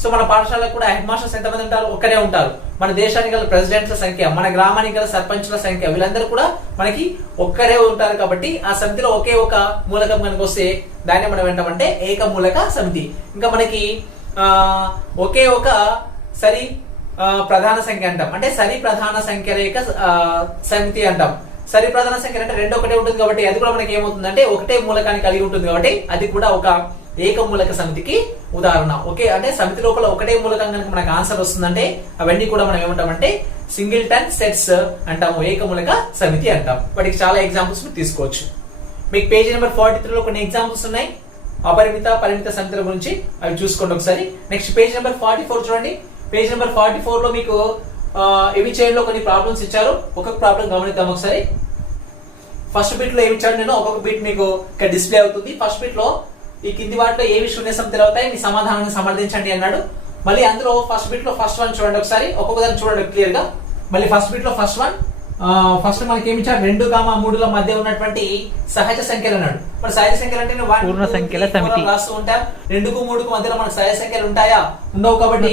సో మన పాఠశాలకు కూడా హెడ్ మాస్టర్స్ ఎంతమంది ఉంటారు, ఒక్కరే ఉంటారు. మన దేశానికి గల ప్రెసిడెంట్ల సంఖ్య, మన గ్రామానికి గల సర్పంచ్ల సంఖ్య, వీళ్ళందరూ కూడా మనకి ఒక్కరే ఉంటారు. కాబట్టి ఆ సమితిలో ఒకే ఒక మూలకం కనుక వస్తే దాన్ని మనం ఏంటంటే ఏకమూలక సమితి. ఇంకా మనకి ఒకే ఒక సరి ప్రధాన సంఖ్య అంటాం, అంటే సరి ప్రధాన సంఖ్యల యొక్క సమితి అంటాం. సరి ప్రధాన సంఖ్య అంటే 2 ఒకటే ఉంటుంది కాబట్టి అది కూడా మనకి ఏమవుతుందంటే ఒకటే మూలకాన్ని కలిగి ఉంటుంది కాబట్టి అది కూడా ఒక ఏకమూలక సమితికి ఉదాహరణ. ఓకే, అంటే సమితి లోపల ఒకటే మూలకం కనుక మనకు ఆన్సర్ వస్తుందంటే అవన్నీ కూడా మనం ఏమంటామంటే సింగిల్టన్ సెట్స్ అంటాము, ఏకమూలక సమితి అంటాం. వాటికి చాలా ఎగ్జాంపుల్స్ మీరు తీసుకోవచ్చు. మీకు పేజ్ నెంబర్ 43 లో కొన్ని ఎగ్జాంపుల్స్ ఉన్నాయి అపరిమిత పరిమిత సమితుల గురించి, అవి చూసుకోండి ఒకసారి. నెక్స్ట్ పేజ్ నెంబర్ 44 చూడండి. పేజ్ నెంబర్ 44 లో మీకు ఇవి చేయడంలో కొన్ని ప్రాబ్లమ్స్ ఇచ్చారు. ఒక్కొక్క ప్రాబ్లం గమనిద్దాం ఒకసారి. ఫస్ట్ బిట్ లో ఏమి ఇచ్చాడు, నేను ఒక్కొక్క బిట్ మీకు ఇక్కడ డిస్ప్లే అవుతుంది. ఫస్ట్ బిట్ లో ఈ కింది వాటిలో ఏవి శూన్య సమితులు అవుతాయి, మీ సమాధానాన్ని సమర్థించండి అన్నాడు. మళ్ళీ అందులో ఫస్ట్ బిట్ లో ఫస్ట్ వన్ చూడండి ఒకసారి, ఒక్కొక్కదాన్ని చూడండి క్లియర్ గా. మళ్ళీ ఫస్ట్ బిట్ లో ఫస్ట్ వన్, ఫస్ట్ మనకి ఏమి ఇచ్చాడు 2, 3ల మధ్య ఉన్నటువంటి సహజ సంఖ్యలు అన్నాడు. మరి సహజ సంఖ్యలు అంటే పూర్ణ సంఖ్యల సమితి రాస్తూ ఉంటాం. 2కు 3కు మధ్యలో మనకు సహజ సంఖ్యలు ఉంటాయా, ఉండవు. కాబట్టి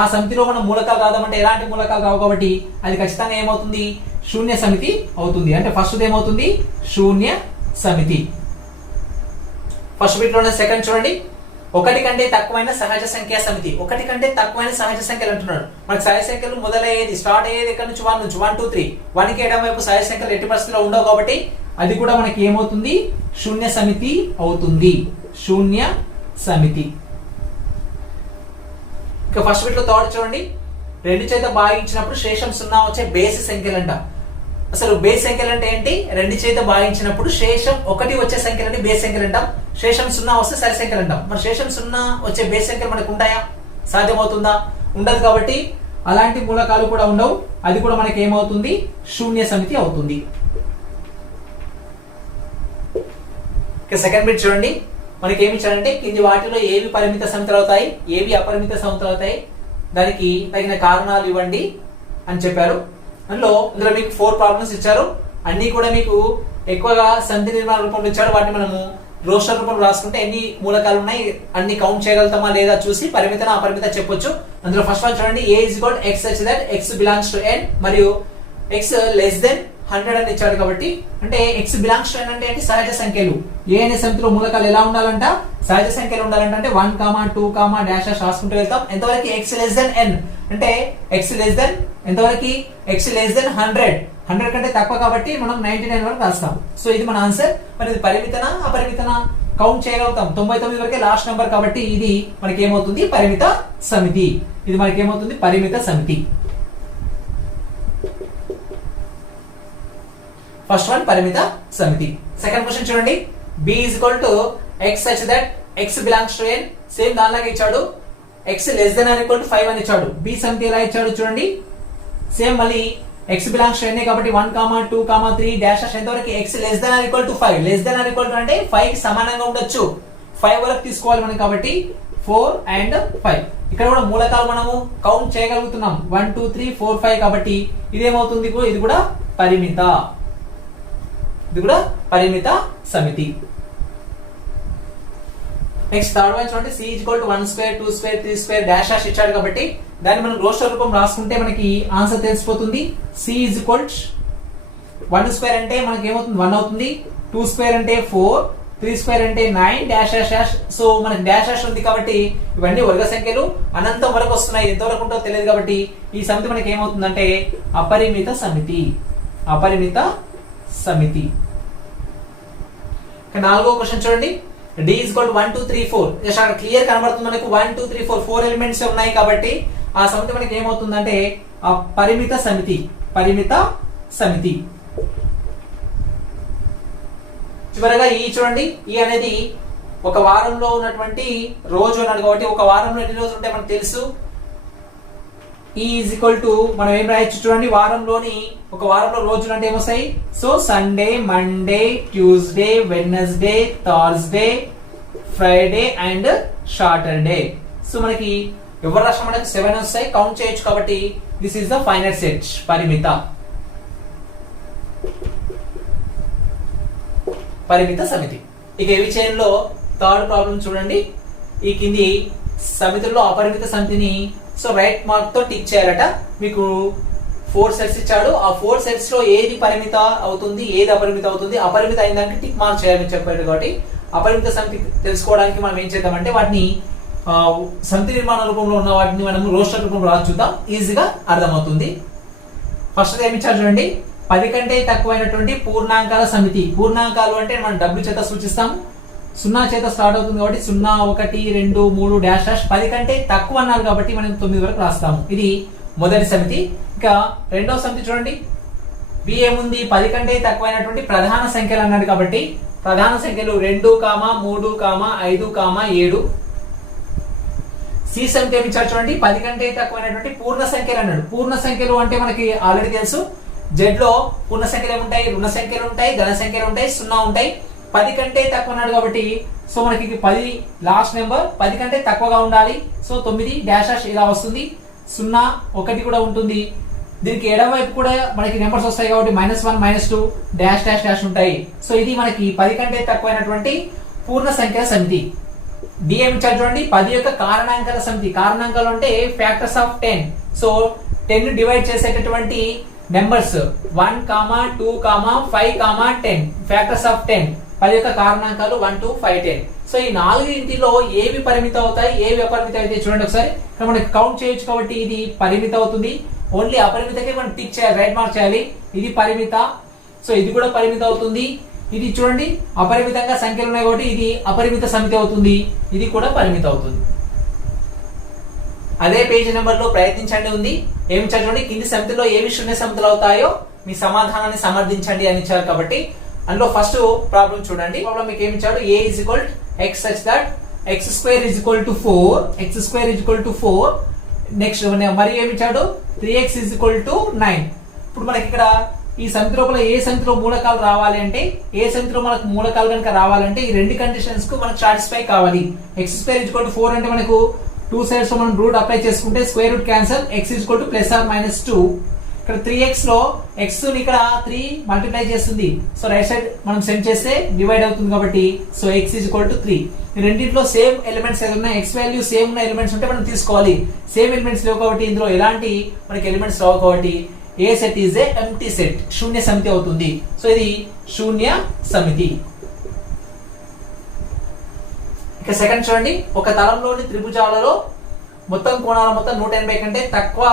ఆ సమితిలో మనం మూలకాలు రాదామంటే ఎలాంటి మూలకాలు రావు కాబట్టి అది ఖచ్చితంగా ఏమవుతుంది శూన్య సమితి అవుతుంది. అంటే ఫస్ట్ ఏమవుతుంది శూన్య సమితి. ఫస్ట్ బిట్ లోనే సెకండ్ చూడండి, ఒకటి కంటే తక్కువైన సహజ సంఖ్యా సమితి. ఒకటి కంటే తక్కువైన సహజ సంఖ్యలు అంటున్నాడు. మనకి సహజ సంఖ్యలు మొదలయ్యేది స్టార్ట్ అయ్యేది ఇక్కడ నుంచి 1 నుంచి 1 2 3 1 కి ఎడమ వైపు సహజ సంఖ్యలు ఎట్టి పరిస్థితిలో ఉండవు కాబట్టి అది కూడా మనకి ఏమవుతుంది శూన్య సమితి అవుతుంది. శూన్య సమితి. ఇక ఫస్ట్ బిట్ లో థర్డ్ చూడండి, 2 చేత భాగించినప్పుడు శేషం 0 వచ్చే బేసి సంఖ్యలు అంట. అసలు బేస్ సంఖ్యలు అంటే ఏంటి? 2 చేత భాగించినప్పుడు శేషం 1 వచ్చే సంఖ్యలని బేస్ సంఖ్యలు అంటాం, శేషం 0 వస్తే సరి సంఖ్యలు అంటాం. మరి శేషం 0 వచ్చే బేస్ సంఖ్యలు మనకు ఉంటాయా? సాధ్యమవుతుందా? ఉండదు. కాబట్టి అలాంటి మూలకాలు కూడా ఉండవు. అది కూడా మనకి ఏమవుతుంది శూన్య సమితి అవుతుంది. ఇక సెకండ్ బిట్ చూడండి, మనకి ఏమి ఇచ్చారంటే కింది వాటిలో ఏవి పరిమిత సమితులు అవుతాయి, ఏవి అపరిమిత సమితులు అవుతాయి, దానికి తగిన కారణాలు ఇవ్వండి అని చెప్పారు. ఇందులో మీకు 4 ప్రాబ్లమ్స్ ఇచ్చారు. అన్ని కూడా మీకు ఎక్కువగా సంధి నిర్మాణ రూపంలో ఇచ్చారు. వాటిని మనము రోస్టర్ రూపంలో రాసుకుంటే ఎన్ని మూలకాలు ఉన్నాయి అన్ని కౌంట్ చేయగలుగుతామా లేదా చూసి పరిమిత అపరిమిత చెప్పొచ్చు. అందులో ఫస్ట్ వన్ చూడండి, a is equal x such that x belongs to n మరియు x less than 100 అని ఇచ్చాడు. కాబట్టి అంటే x belongs to n అంటే ఏంటి? సహజ సంఖ్యలు. ఏ అనే సమితిలో మూలకాలు ఎలా ఉండాలంట? సహజ సంఖ్యలు ఉండాలంట. అంటే 1, 2, డాష్ రాసుకుంటూ వెళ్తాం. ఎంతవరకు x less than n అంటే x less than ఎంతవరకు? x less than 100 కంటే తక్కువ కాబట్టి మనం 99 వరకు రాస్తాం. సో ఇది మన ఆన్సర్. మరి ఇది పరిమితనా అపరిమితనా కౌంట్ చేయగలుగుతాం. 99 వరకే లాస్ట్ నెంబర్ కాబట్టి ఇది మనకి ఏమవుతుంది పరిమిత సమితి. ఇది మనకి ఏమవుతుంది పరిమిత సమితి. ఫస్ట్ వన్ పరిమిత సమితి. సెకండ్ క్వశ్చన్ చూడండి, b is equal to x such that x belongs to n. Same దానిలాగా ఇచ్చాడు. x less than or equal to 5 అని ఇచ్చాడు. b సమితి ఎలా ఇచ్చాడు చూడండి. సేమ్ మళ్ళీ x belongs to n కాబట్టి 1, 2, 3 డాష్ ఎంతవరకు? x less than or equal to 5. less than or equal to అంటే 5 కి సమానంగా ఉండొచ్చు. 5 వరకు తీసుకోవాలి మనం కాబట్టి 4 and 5. ఇక్కడ కూడా మూలకాలు మనము కౌంట్ చేయగలుగుతున్నాం. 1 2 3 4 5 కాబట్టి ఇదేమవుతుంది? ఇది కూడా పరిమిత. ఇది కూడా పరిమిత సమితి. నెక్స్ట్ థర్డ్ వన్ చూడండి, c is equal to 1 square 2 square 3 square dash ఇచ్చాడు కాబట్టి దాన్ని మనం రోస్టర్ రూపం రాసుకుంటే మనకి ఆన్సర్ తెలిసిపోతుంది. c is equal to 1 square అంటే మనకి ఏమవుతుంది 1 అవుతుంది, 2 స్క్వేర్ అంటే 4, 3 స్క్వేర్ అంటే 9 డాష్ డాష్. సో మనకి డాష్ డాష్ ఉంది కాబట్టి ఇవన్నీ వర్గ సంఖ్యలు అనంతం వరకు వస్తున్నాయి. ఎంతవరకు ఉంటుందో తెలియదు కాబట్టి ఈ సమితి మనకి ఏమవుతుందంటే అపరిమిత సమితి. అపరిమిత సమితి. నాలుగో క్వశ్చన్ చూడండి, d is equal to 1 2 3 4. Just అక్కడ క్లియర్ కనబడుతుంది మనకు 1 2 3 4 4 ఎలిమెంట్స్ ఉన్నాయి కాబట్టి ఆ సమితి మనకి ఏమవుతుందంటే పరిమిత సమితి. పరిమిత సమితి. చివరగా ఈ చూడండి, ఈ అనేది ఒక వారంలో ఉన్నటువంటి రోజు అన్నాడు కాబట్టి ఒక వారంలో ఎన్ని రోజులు ఉంటాయి మనకు తెలుసు. ఈ ఈజ్ ఈక్వల్ టు మనం ఏం రాయొచ్చు చూడండి, వారంలోని ఒక వారంలో రోజులు అంటే ఏమొస్తాయి? So Sunday, Monday, Tuesday, Wednesday, Thursday, Friday and Saturday. So మనకి ఎవరు రాష్ట్రం మనకి 7 వస్తాయి, కౌంట్ చేయొచ్చు కాబట్టి this is the final set. పరిమిత. పరిమిత సమితి. ఇక ఈ విషయంలో థర్డ్ ప్రాబ్లం చూడండి, ఈ కింది సమితుల్లో అపరిమిత సమితిని సో రైట్ మార్క్ తో టిక్ చేయాలట. మీకు 4 సెట్స్ ఇచ్చాడు. ఆ 4 సెట్స్ లో ఏది పరిమిత అవుతుంది, ఏది అపరిమిత అవుతుంది, అపరిమిత అయిన దానికి టిక్ మార్క్ చేయాలని చెప్పాడు. కాబట్టి అపరిమిత సమితి తెలుసుకోవడానికి మనం ఏం చేద్దామంటే వాటిని సమితి నిర్మాణ రూపంలో ఉన్న వాటిని మనం రోస్టర్ రూపంలో రాసి చూద్దాం, ఈజీగా అర్థమవుతుంది. ఫస్ట్ ఏమి ఇచ్చారు చూడండి, 10 కంటే తక్కువైనటువంటి పూర్ణాంకాల సమితి. పూర్ణాంకాలు అంటే మనం డబ్ల్యూ చేత సూచిస్తాం. 0 చేత స్టార్ట్ అవుతుంది కాబట్టి 0 1 2 3 డాష్ డాష్. 10 కంటే తక్కువ అన్నారు కాబట్టి మనం 9 వరకు రాస్తాము. ఇది మొదటి సమితి. ఇక రెండవ సమితి చూడండి, బి ఏముంది? 10 కంటే తక్కువైనటువంటి ప్రధాన సంఖ్యలు అన్నాడు కాబట్టి ప్రధాన సంఖ్యలు 2, 3, 5, 7. సి సమితి ఏమి ఇచ్చారు చూడండి, 10 కంటే తక్కువైనటువంటి పూర్ణ సంఖ్యలు అన్నాడు. పూర్ణ సంఖ్యలు అంటే మనకి ఆల్రెడీ తెలుసు, జెడ్ లో పూర్ణ సంఖ్యలు ఏముంటాయి? రుణ సంఖ్యలు ఉంటాయి, ధన సంఖ్యలు ఉంటాయి, 0 ఉంటాయి. 10 కంటే తక్కువ అన్నాడు కాబట్టి సో మనకి 10 లాస్ట్ నెంబర్ 10 కంటే తక్కువగా ఉండాలి. సో 9 డాష్ డాష్ ఇలా వస్తుంది. 0 1 కూడా ఉంటుంది. దీనికి ఎడమ వైపు కూడా మనకి నెంబర్స్ వస్తాయి కాబట్టి -1 -2 డాష్ డాష్ డాష్ ఉంటాయి. సో ఇది మనకి 10 కంటే తక్కువైనటువంటి పూర్ణ సంఖ్యల సమితి. డి ఏమి ఇచ్చారు చూడండి, 10 యొక్క కారణాంకాల సమితి. కారణాంకాలు అంటే ఫ్యాక్టర్స్ ఆఫ్ 10. సో 10 డివైడ్ చేసేటటువంటి నెంబర్స్ 1, 2, 5, 10 ఫ్యాక్టర్స్ ఆఫ్ 10 10 యొక్క కారణాంకాలు 1, 2, 5, 10. సో ఈ నాలుగింటిలో ఏవి పరిమితం అవుతాయి, ఏవి అపరిమితం అయితే చూడండి ఒకసారి. ఇక్కడ మనకి కౌంట్ చేయొచ్చు కాబట్టి ఇది పరిమితం అవుతుంది. ఓన్లీ అపరిమితకే మనం టిక్ చేయాలి, రైట్ మార్క్ చేయాలి. ఇది పరిమిత, సో ఇది కూడా పరిమితం అవుతుంది. ఇది చూడండి అపరిమితంగా సంఖ్యలు ఉన్నాయి కాబట్టి ఇది అపరిమిత సమితి అవుతుంది. ఇది కూడా పరిమితం అవుతుంది. అదే పేజీ నెంబర్ లో ప్రయత్నించండి ఉంది. ఏమి చూడండి, కింది సమితిలో ఏవి శూన్య సమితులు అవుతాయో మీ సమాధానాన్ని సమర్థించండి అని ఇచ్చారు కాబట్టి అందులో ఫస్ట్ ప్రాబ్లం చూడండి. ప్రాబ్లం మీకు ఏమి ఇచ్చాడు, a is equal to x such that x square is equal to 4, x square is equal to 4. Next మరి ఏమి ఇచ్చాడు, 3x is equal to 9. ఇప్పుడు మనకి ఇక్కడ ఈ సమితి లోపల ఏ సమితిలో మూలకాలు రావాలి అంటే, ఏ సమితిలో మనకు మూలకాలు కనుక రావాలంటే ఈ రెండు కండిషన్స్ కు మనకు సాటిస్ఫై కావాలి. x square is equal to 4 అంటే మనకు టూ సైడ్స్ లో మనం రూట్ అప్లై చేసుకుంటే square root cancel, x is equal to +or-2. ఇక్కడ 3x లో x ని ఇక్కడ 3 మల్టిప్లై చేస్తుంది. సో రైట్ సైడ్ మనం సెండ్ చేస్తే డివైడ్ అవుతుంది కాబట్టి so x is equal to 3. రెండింటిలో సేమ్ ఎలిమెంట్స్ ఏదైనా x వాల్యూ సేమ్ ఉన్న ఎలిమెంట్స్ ఉంటే మనం తీసుకోవాలి. సేమ్ ఎలిమెంట్స్ లేవు కాబట్టి ఇందులో ఎలాంటి మనకి ఎలిమెంట్స్ రావు కాబట్టి A set is a empty set, శూన్య సమితి అవుతుంది. సో ఇది శూన్య సమితి. ఇక సెకండ్ చూడండి, ఒక తలంలోని త్రిభుజాలలో మొత్తం కోణాల మొత్తం 180 కంటే తక్కువ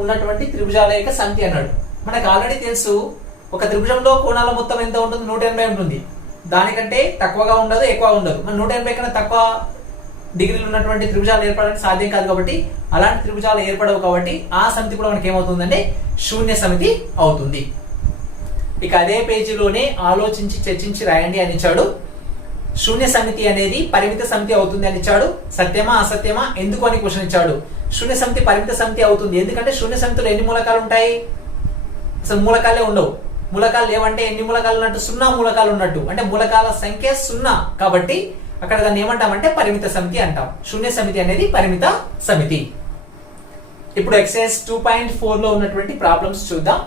ఉన్నటువంటి త్రిభుజాల యొక్క సమితి అన్నాడు. మనకు ఆల్రెడీ తెలుసు ఒక త్రిభుజంలో కోణాల మొత్తం ఎంత ఉంటుంది, 180 ఉంటుంది. దానికంటే తక్కువగా ఉండదు, ఎక్కువ ఉండదు. మన 180 కన్నా తక్కువ డిగ్రీలు ఉన్నటువంటి త్రిభుజాలు ఏర్పడడానికి సాధ్యం కాదు కాబట్టి అలాంటి త్రిభుజాలు ఏర్పడవు కాబట్టి ఆ సమితి కూడా మనకి ఏమవుతుందంటే శూన్య సమితి అవుతుంది. ఇక అదే పేజీలోనే ఆలోచించి చర్చించి రాయండి అని ఇచ్చాడు. శూన్య సమితి అనేది పరిమిత సమితి అవుతుంది అని ఇచ్చాడు. సత్యమా అసత్యమా ఎందుకు అని క్వశ్చన్ ఇచ్చాడు. శూన్య సమితి పరిమిత సమితి అవుతుంది ఎందుకంటే శూన్య సమితిలో ఎన్ని మూలకాలు ఉంటాయి, అసలు మూలకాలే ఉండవు. మూలకాలు లేవంటే ఎన్ని మూలకాలు ఉన్నట్టు, 0 మూలకాలు ఉన్నట్టు, అంటే మూలకాల సంఖ్య 0 కాబట్టి అక్కడ దాన్ని ఏమంటామంటే పరిమిత సమితి అంటాం. శూన్య సమితి అనేది పరిమిత సమితి. ఇప్పుడు ఎక్సర్సైజ్ 2.4 లో ఉన్నటువంటి ప్రాబ్లమ్స్ చూద్దాం.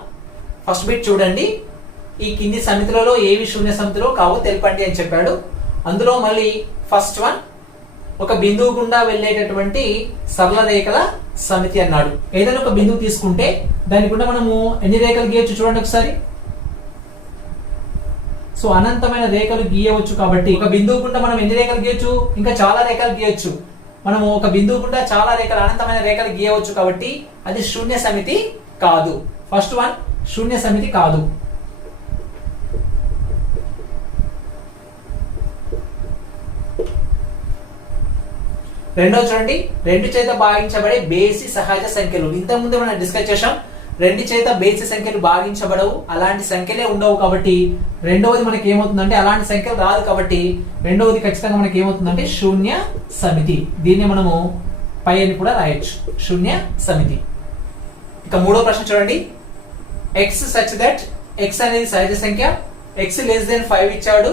ఫస్ట్ బిట్ చూడండి, ఈ కింది సమితులలో ఏవి శూన్య సమితిలో కావో తెలపండి అని చెప్పాడు. అందులో మళ్ళీ ఫస్ట్ వన్ ఒక బిందువు గుండా వెళ్ళేటటువంటి సరళ రేఖల సమితి అన్నాడు. ఏదైనా ఒక బిందువు తీసుకుంటే దాని గుండా మనము ఎన్ని రేఖలు గీయొచ్చు చూడండి ఒకసారి. సో అనంతమైన రేఖలు గీయవచ్చు కాబట్టి ఒక బిందువు గుండా మనం ఎన్ని రేఖలు గీయొచ్చు, ఇంకా చాలా రేఖలు గీయొచ్చు. మనము ఒక బిందువు గుండా చాలా రేఖలు అనంతమైన రేఖలు గీయవచ్చు కాబట్టి అది శూన్య సమితి కాదు. ఫస్ట్ వన్ శూన్య సమితి కాదు. రెండో చూడండి, 2 చేత భాగించబడే బేసి సహజ సంఖ్యలు. ఇంతకుముందు మనం డిస్కస్ చేసాం, 2 చేత బేసి సంఖ్యలు భాగించబడవు, అలాంటి సంఖ్యలే ఉండవు కాబట్టి రెండవది మనకి ఏమవుతుందంటే అలాంటి సంఖ్యలు రాదు కాబట్టి రెండవది ఖచ్చితంగా మనకి ఏమవుతుందంటే శూన్య సమితి. దీన్ని మనము పై అని కూడా రాయొచ్చు, శూన్య సమితి. ఇక మూడో ప్రశ్న చూడండి, x such that x అనేది సహజ సంఖ్య, x less than 5 ఇచ్చాడు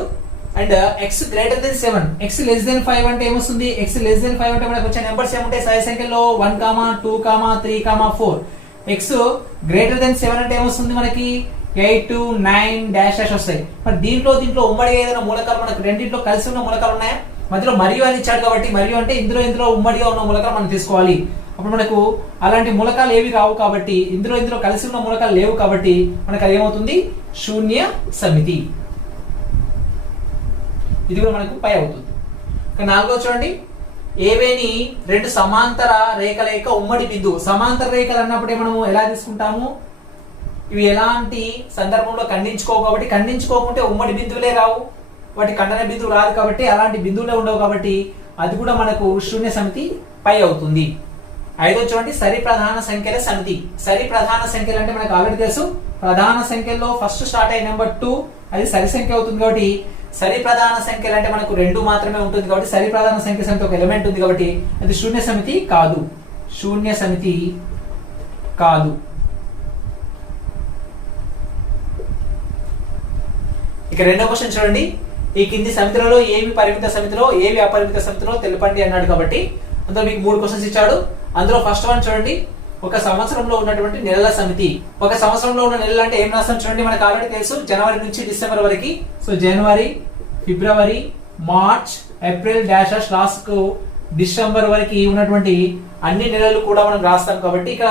and x greater than 7. x less than 5 అంటే ఏమొస్తుంది, x less than 5 అంటే మనకు వచ్చే నెంబర్స్ ఏముంటాయి సహజ సంఖ్యలో 1, 2, 3, 4. x greater than 7 అంటే ఏమొస్తుంది మనకి 8, 9 డాష్ వస్తాయి. మరి దీంట్లో ఉమ్మడి ఏదైనా మూలకాలు మనకు రెండింటిలో కలిసి ఉన్న మూలకాలు ఉన్నాయా, మధ్యలో మరియు అని ఇచ్చాడు కాబట్టి మరియు అంటే ఇందులో ఉమ్మడిగా ఉన్న మూలకాలు మనం తీసుకోవాలి. అప్పుడు మనకు అలాంటి మూలకాలు ఏవి రావు కాబట్టి ఇందులో కలిసి ఉన్న మూలకాలు లేవు కాబట్టి మనకు అది ఏమవుతుంది శూన్య సమితి. ఇది కూడా మనకు పై అవుతుంది. నాలుగో చూడండి, ఏవేని 2 సమాంతర రేఖల యొక్క ఉమ్మడి బిందువు. సమాంతర రేఖలు అన్నప్పుడే మనము ఎలా తీసుకుంటాము, ఇవి ఎలాంటి సందర్భంలో ఖండించుకోవు కాబట్టి, ఖండించుకోకుంటే ఉమ్మడి బిందువులే రావు, వాటి ఖండన బిందువు రాదు కాబట్టి అలాంటి బిందువులే ఉండవు కాబట్టి అది కూడా మనకు శూన్య సమితి పై అవుతుంది. ఐదో చూడండి, సరి ప్రధాన సంఖ్యల సమితి. సరి ప్రధాన సంఖ్యలు అంటే మనకు ఆల్రెడీ తెలుసు, ప్రధాన సంఖ్యల్లో ఫస్ట్ స్టార్ట్ అయిన నెంబర్ 2 అది సరి సంఖ్య అవుతుంది కాబట్టి సరి ప్రధాన సంఖ్యలు అంటే మనకు 2 మాత్రమే ఉంటుంది కాబట్టి సరి ప్రధాన సంఖ్య సమితి ఒక ఎలిమెంట్ ఉంది కాబట్టి అది శూన్య సమితి కాదు. శూన్య సమితి కాదు. ఇక రెండో క్వశ్చన్ చూడండి, ఈ కింది సమితులలో ఏవి పరిమిత సమితిలో ఏవి అపరిమిత సమితిలో తెలపండి అన్నాడు కాబట్టి అందులో మీకు 3 క్వశ్చన్స్ ఇచ్చాడు. అందులో ఫస్ట్ వన్ చూడండి, ఒక సంవత్సరంలో ఉన్నటువంటి నెలల సమితి. ఒక సంవత్సరంలో ఉన్న నెలలు అంటే ఏం రాస్తాం చూడండి, మనకు ఆల్రెడీ తెలుసు జనవరి నుంచి డిసెంబర్ వరకు. సో జనవరి, ఫిబ్రవరి, మార్చ్, ఏప్రిల్ డాష్ లాస్ట్ కు డిసెంబర్ వరకు ఉన్నటువంటి అన్ని నెలలు కూడా మనం రాస్తాం కాబట్టి ఇక్కడ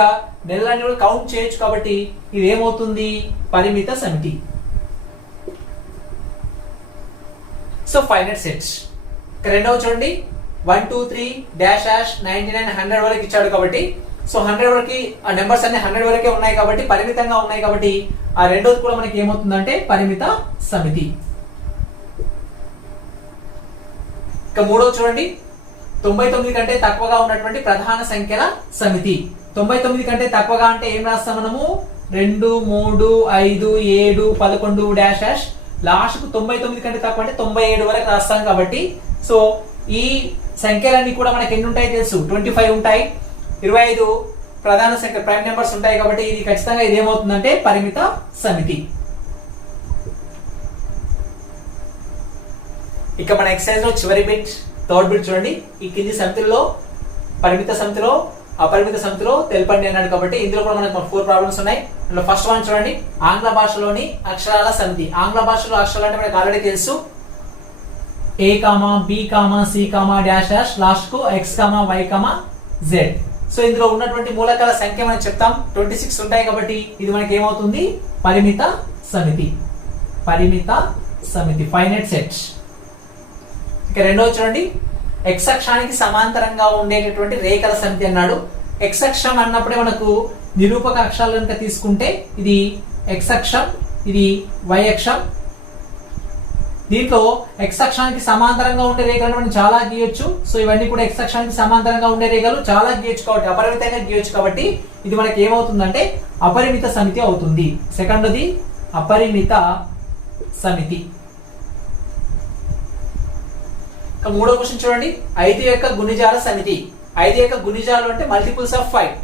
నెలలన్నీ కూడా కౌంట్ చేయొచ్చు కాబట్టి ఇది ఏమవుతుంది పరిమిత సమితి. సో ఫైనల్ సెట్స్ రెండవ చూడండి 1 2 3 డాష్ డాష్ 99 100 వరకు ఇచ్చాడు కాబట్టి సో 100 వరకు ఆ నెంబర్స్ అన్ని 100 వరకే ఉన్నాయి కాబట్టి పరిమితంగా ఉన్నాయి కాబట్టి ఆ రెండోది కూడా మనకి ఏమవుతుందంటే పరిమిత సమితి. ఇక మూడో చూడండి 99 కంటే తక్కువగా ఉన్నటువంటి ప్రధాన సంఖ్యల సమితి. 99 కంటే తక్కువగా అంటే ఏం రాస్తాం మనము 2 3 5 7 11 డాష్ డాష్ లాస్ట్ కు 99 కంటే తక్కువ అంటే 97 వరకు రాస్తాం కాబట్టి సో ఈ సంఖ్యలన్నీ కూడా మనకి ఎన్ని ఉంటాయి తెలుసు 25 ఉంటాయి 25 ప్రధాన సంఖ్య ప్రైమ్ నెంబర్స్ ఉంటాయి కాబట్టి ఇది ఖచ్చితంగా ఇది ఏమవుతుందంటే పరిమిత సమితి. ఇక మన ఎక్సర్సైజ్ లో చివరి బిట్ థర్డ్ బిట్ చూడండి. ఈ కింది సమితిలో పరిమిత సమితిలో అపరిమిత సమితిలో తెలపండి అన్నాడు కాబట్టి ఇందులో కూడా మనకు 4 ప్రాబ్లమ్స్ ఉన్నాయి. అందులో ఫస్ట్ వన్ చూడండి ఆంగ్ల భాషలోని అక్షరాల సమితి. ఆంగ్ల భాషలో అక్షరాలు అంటే మనకు ఆల్రెడీ తెలుసు A, B, C, dash dash last కు X, Y, Z. సో ఇందులో ఉన్నటువంటి మూలకాల సంఖ్య మనం చెప్తాం 26 ఉంటాయి కాబట్టి ఇది మనకి ఏమవుతుంది పరిమిత సమితి. పరిమిత సమితి ఫైనైట్ సెట్. ఇక రెండవ చూడండి X అక్షానికి సమాంతరంగా ఉండేటటువంటి రేఖల సమితి అన్నాడు. X అక్షం అన్నప్పుడే మనకు నిరూపక అక్షరాలు కనుక తీసుకుంటే ఇది X అక్షం ఇది Y అక్షం. దీంట్లో X అక్షానికి సమాంతరంగా ఉండే రేఖలను మనం చాలా గీయొచ్చు. సో ఇవన్నీ కూడా X అక్షానికి సమాంతరంగా ఉండే రేఖలు చాలా గీయొచ్చు కాబట్టి అపరిమితంగా గీయొచ్చు కాబట్టి ఇది మనకి ఏమవుతుందంటే అపరిమిత సమితి అవుతుంది. సెకండ్ది అపరిమిత సమితి. మూడో క్వశ్చన్ చూడండి 5 యొక్క గుణిజాల సమితి. 5 యొక్క గుణిజాలు అంటే మల్టిపుల్స్ ఆఫ్ 5.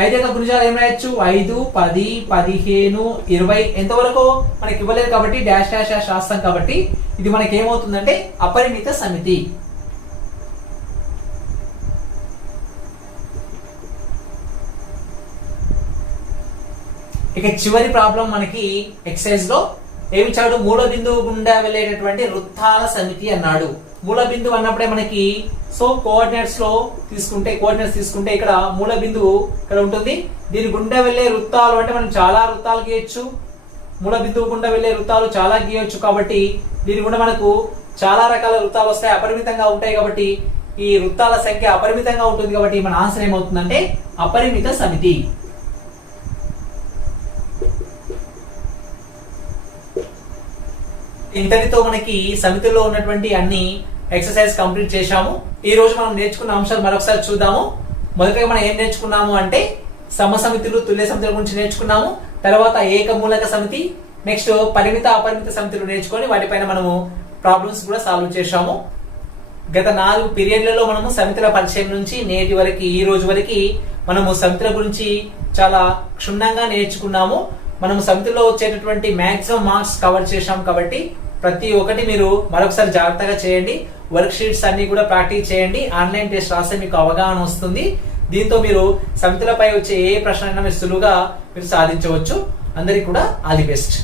5 యొక్క గుణిజాలు ఏం రాయొచ్చు 5 10 15 20 ఎంతవరకు మనకి ఇవ్వలేదు కాబట్టి డాష్ డాష్ డాష్ రాస్తాం కాబట్టి ఇది మనకి ఏమవుతుందంటే అపరిమిత సమితి. ఇక చివరి ప్రాబ్లం మనకి ఎక్సర్సైజ్ లో ఏమిచ్చాడు మూల బిందువు గుండా వెళ్ళేటటువంటి వృత్తాల సమితి అన్నాడు. మూల బిందువు అన్నప్పుడే మనకి సో కోఆర్డినేట్స్ తీసుకుంటే ఇక్కడ మూల బిందువు ఇక్కడ ఉంటుంది. దీని గుండా వెళ్ళే వృత్తాలు అంటే మనం చాలా వృత్తాలు గీయొచ్చు. మూల బిందువు గుండా వెళ్ళే వృత్తాలు చాలా గీయొచ్చు కాబట్టి దీని గుండా మనకు చాలా రకాల వృత్తాలు వస్తాయి. అపరిమితంగా ఉంటాయి కాబట్టి ఈ వృత్తాల సంఖ్య అపరిమితంగా ఉంటుంది కాబట్టి మన ఆన్సర్ ఏమవుతుందంటే అపరిమిత సమితి. ఇంతటితో మనకి సమితిలో ఉన్నటువంటి అన్ని ఎక్సర్సైజ్ కంప్లీట్ చేశాము. ఈ రోజు మనం నేర్చుకున్న అంశాలు మరొకసారి చూద్దాము. మొదటగా మనం ఏం నేర్చుకున్నాము అంటే సమసమితులు తుల్య సమితుల గురించి నేర్చుకున్నాము. తర్వాత ఏకమూలక సమితి, నెక్స్ట్ పరిమిత అపరిమిత సమితులు నేర్చుకొని వాటిపైన మనము ప్రాబ్లమ్స్ కూడా సాల్వ్ చేశాము. గత 4 పీరియడ్లలో మనము సమితుల పరిచయం నుంచి నేటి వరకు ఈ రోజు వరకు మనము సమితుల గురించి చాలా క్షుణ్ణంగా నేర్చుకున్నాము. మనము సమితిలో వచ్చేటటువంటి మాక్సిమం మార్క్స్ కవర్ చేశాం కాబట్టి ప్రతి ఒక్కటి మీరు మరొకసారి జాగ్రత్తగా చేయండి. వర్క్ షీట్స్ అన్ని కూడా ప్రాక్టీస్ చేయండి. ఆన్లైన్ టెస్ట్ రాస్తే మీకు అవగాహన వస్తుంది. దీంతో మీరు సమితులపై వచ్చే ఏ ప్రశ్న అయినా మీరు సులువుగా మీరు సాధించవచ్చు. అందరికీ కూడా ఆల్ ది బెస్ట్.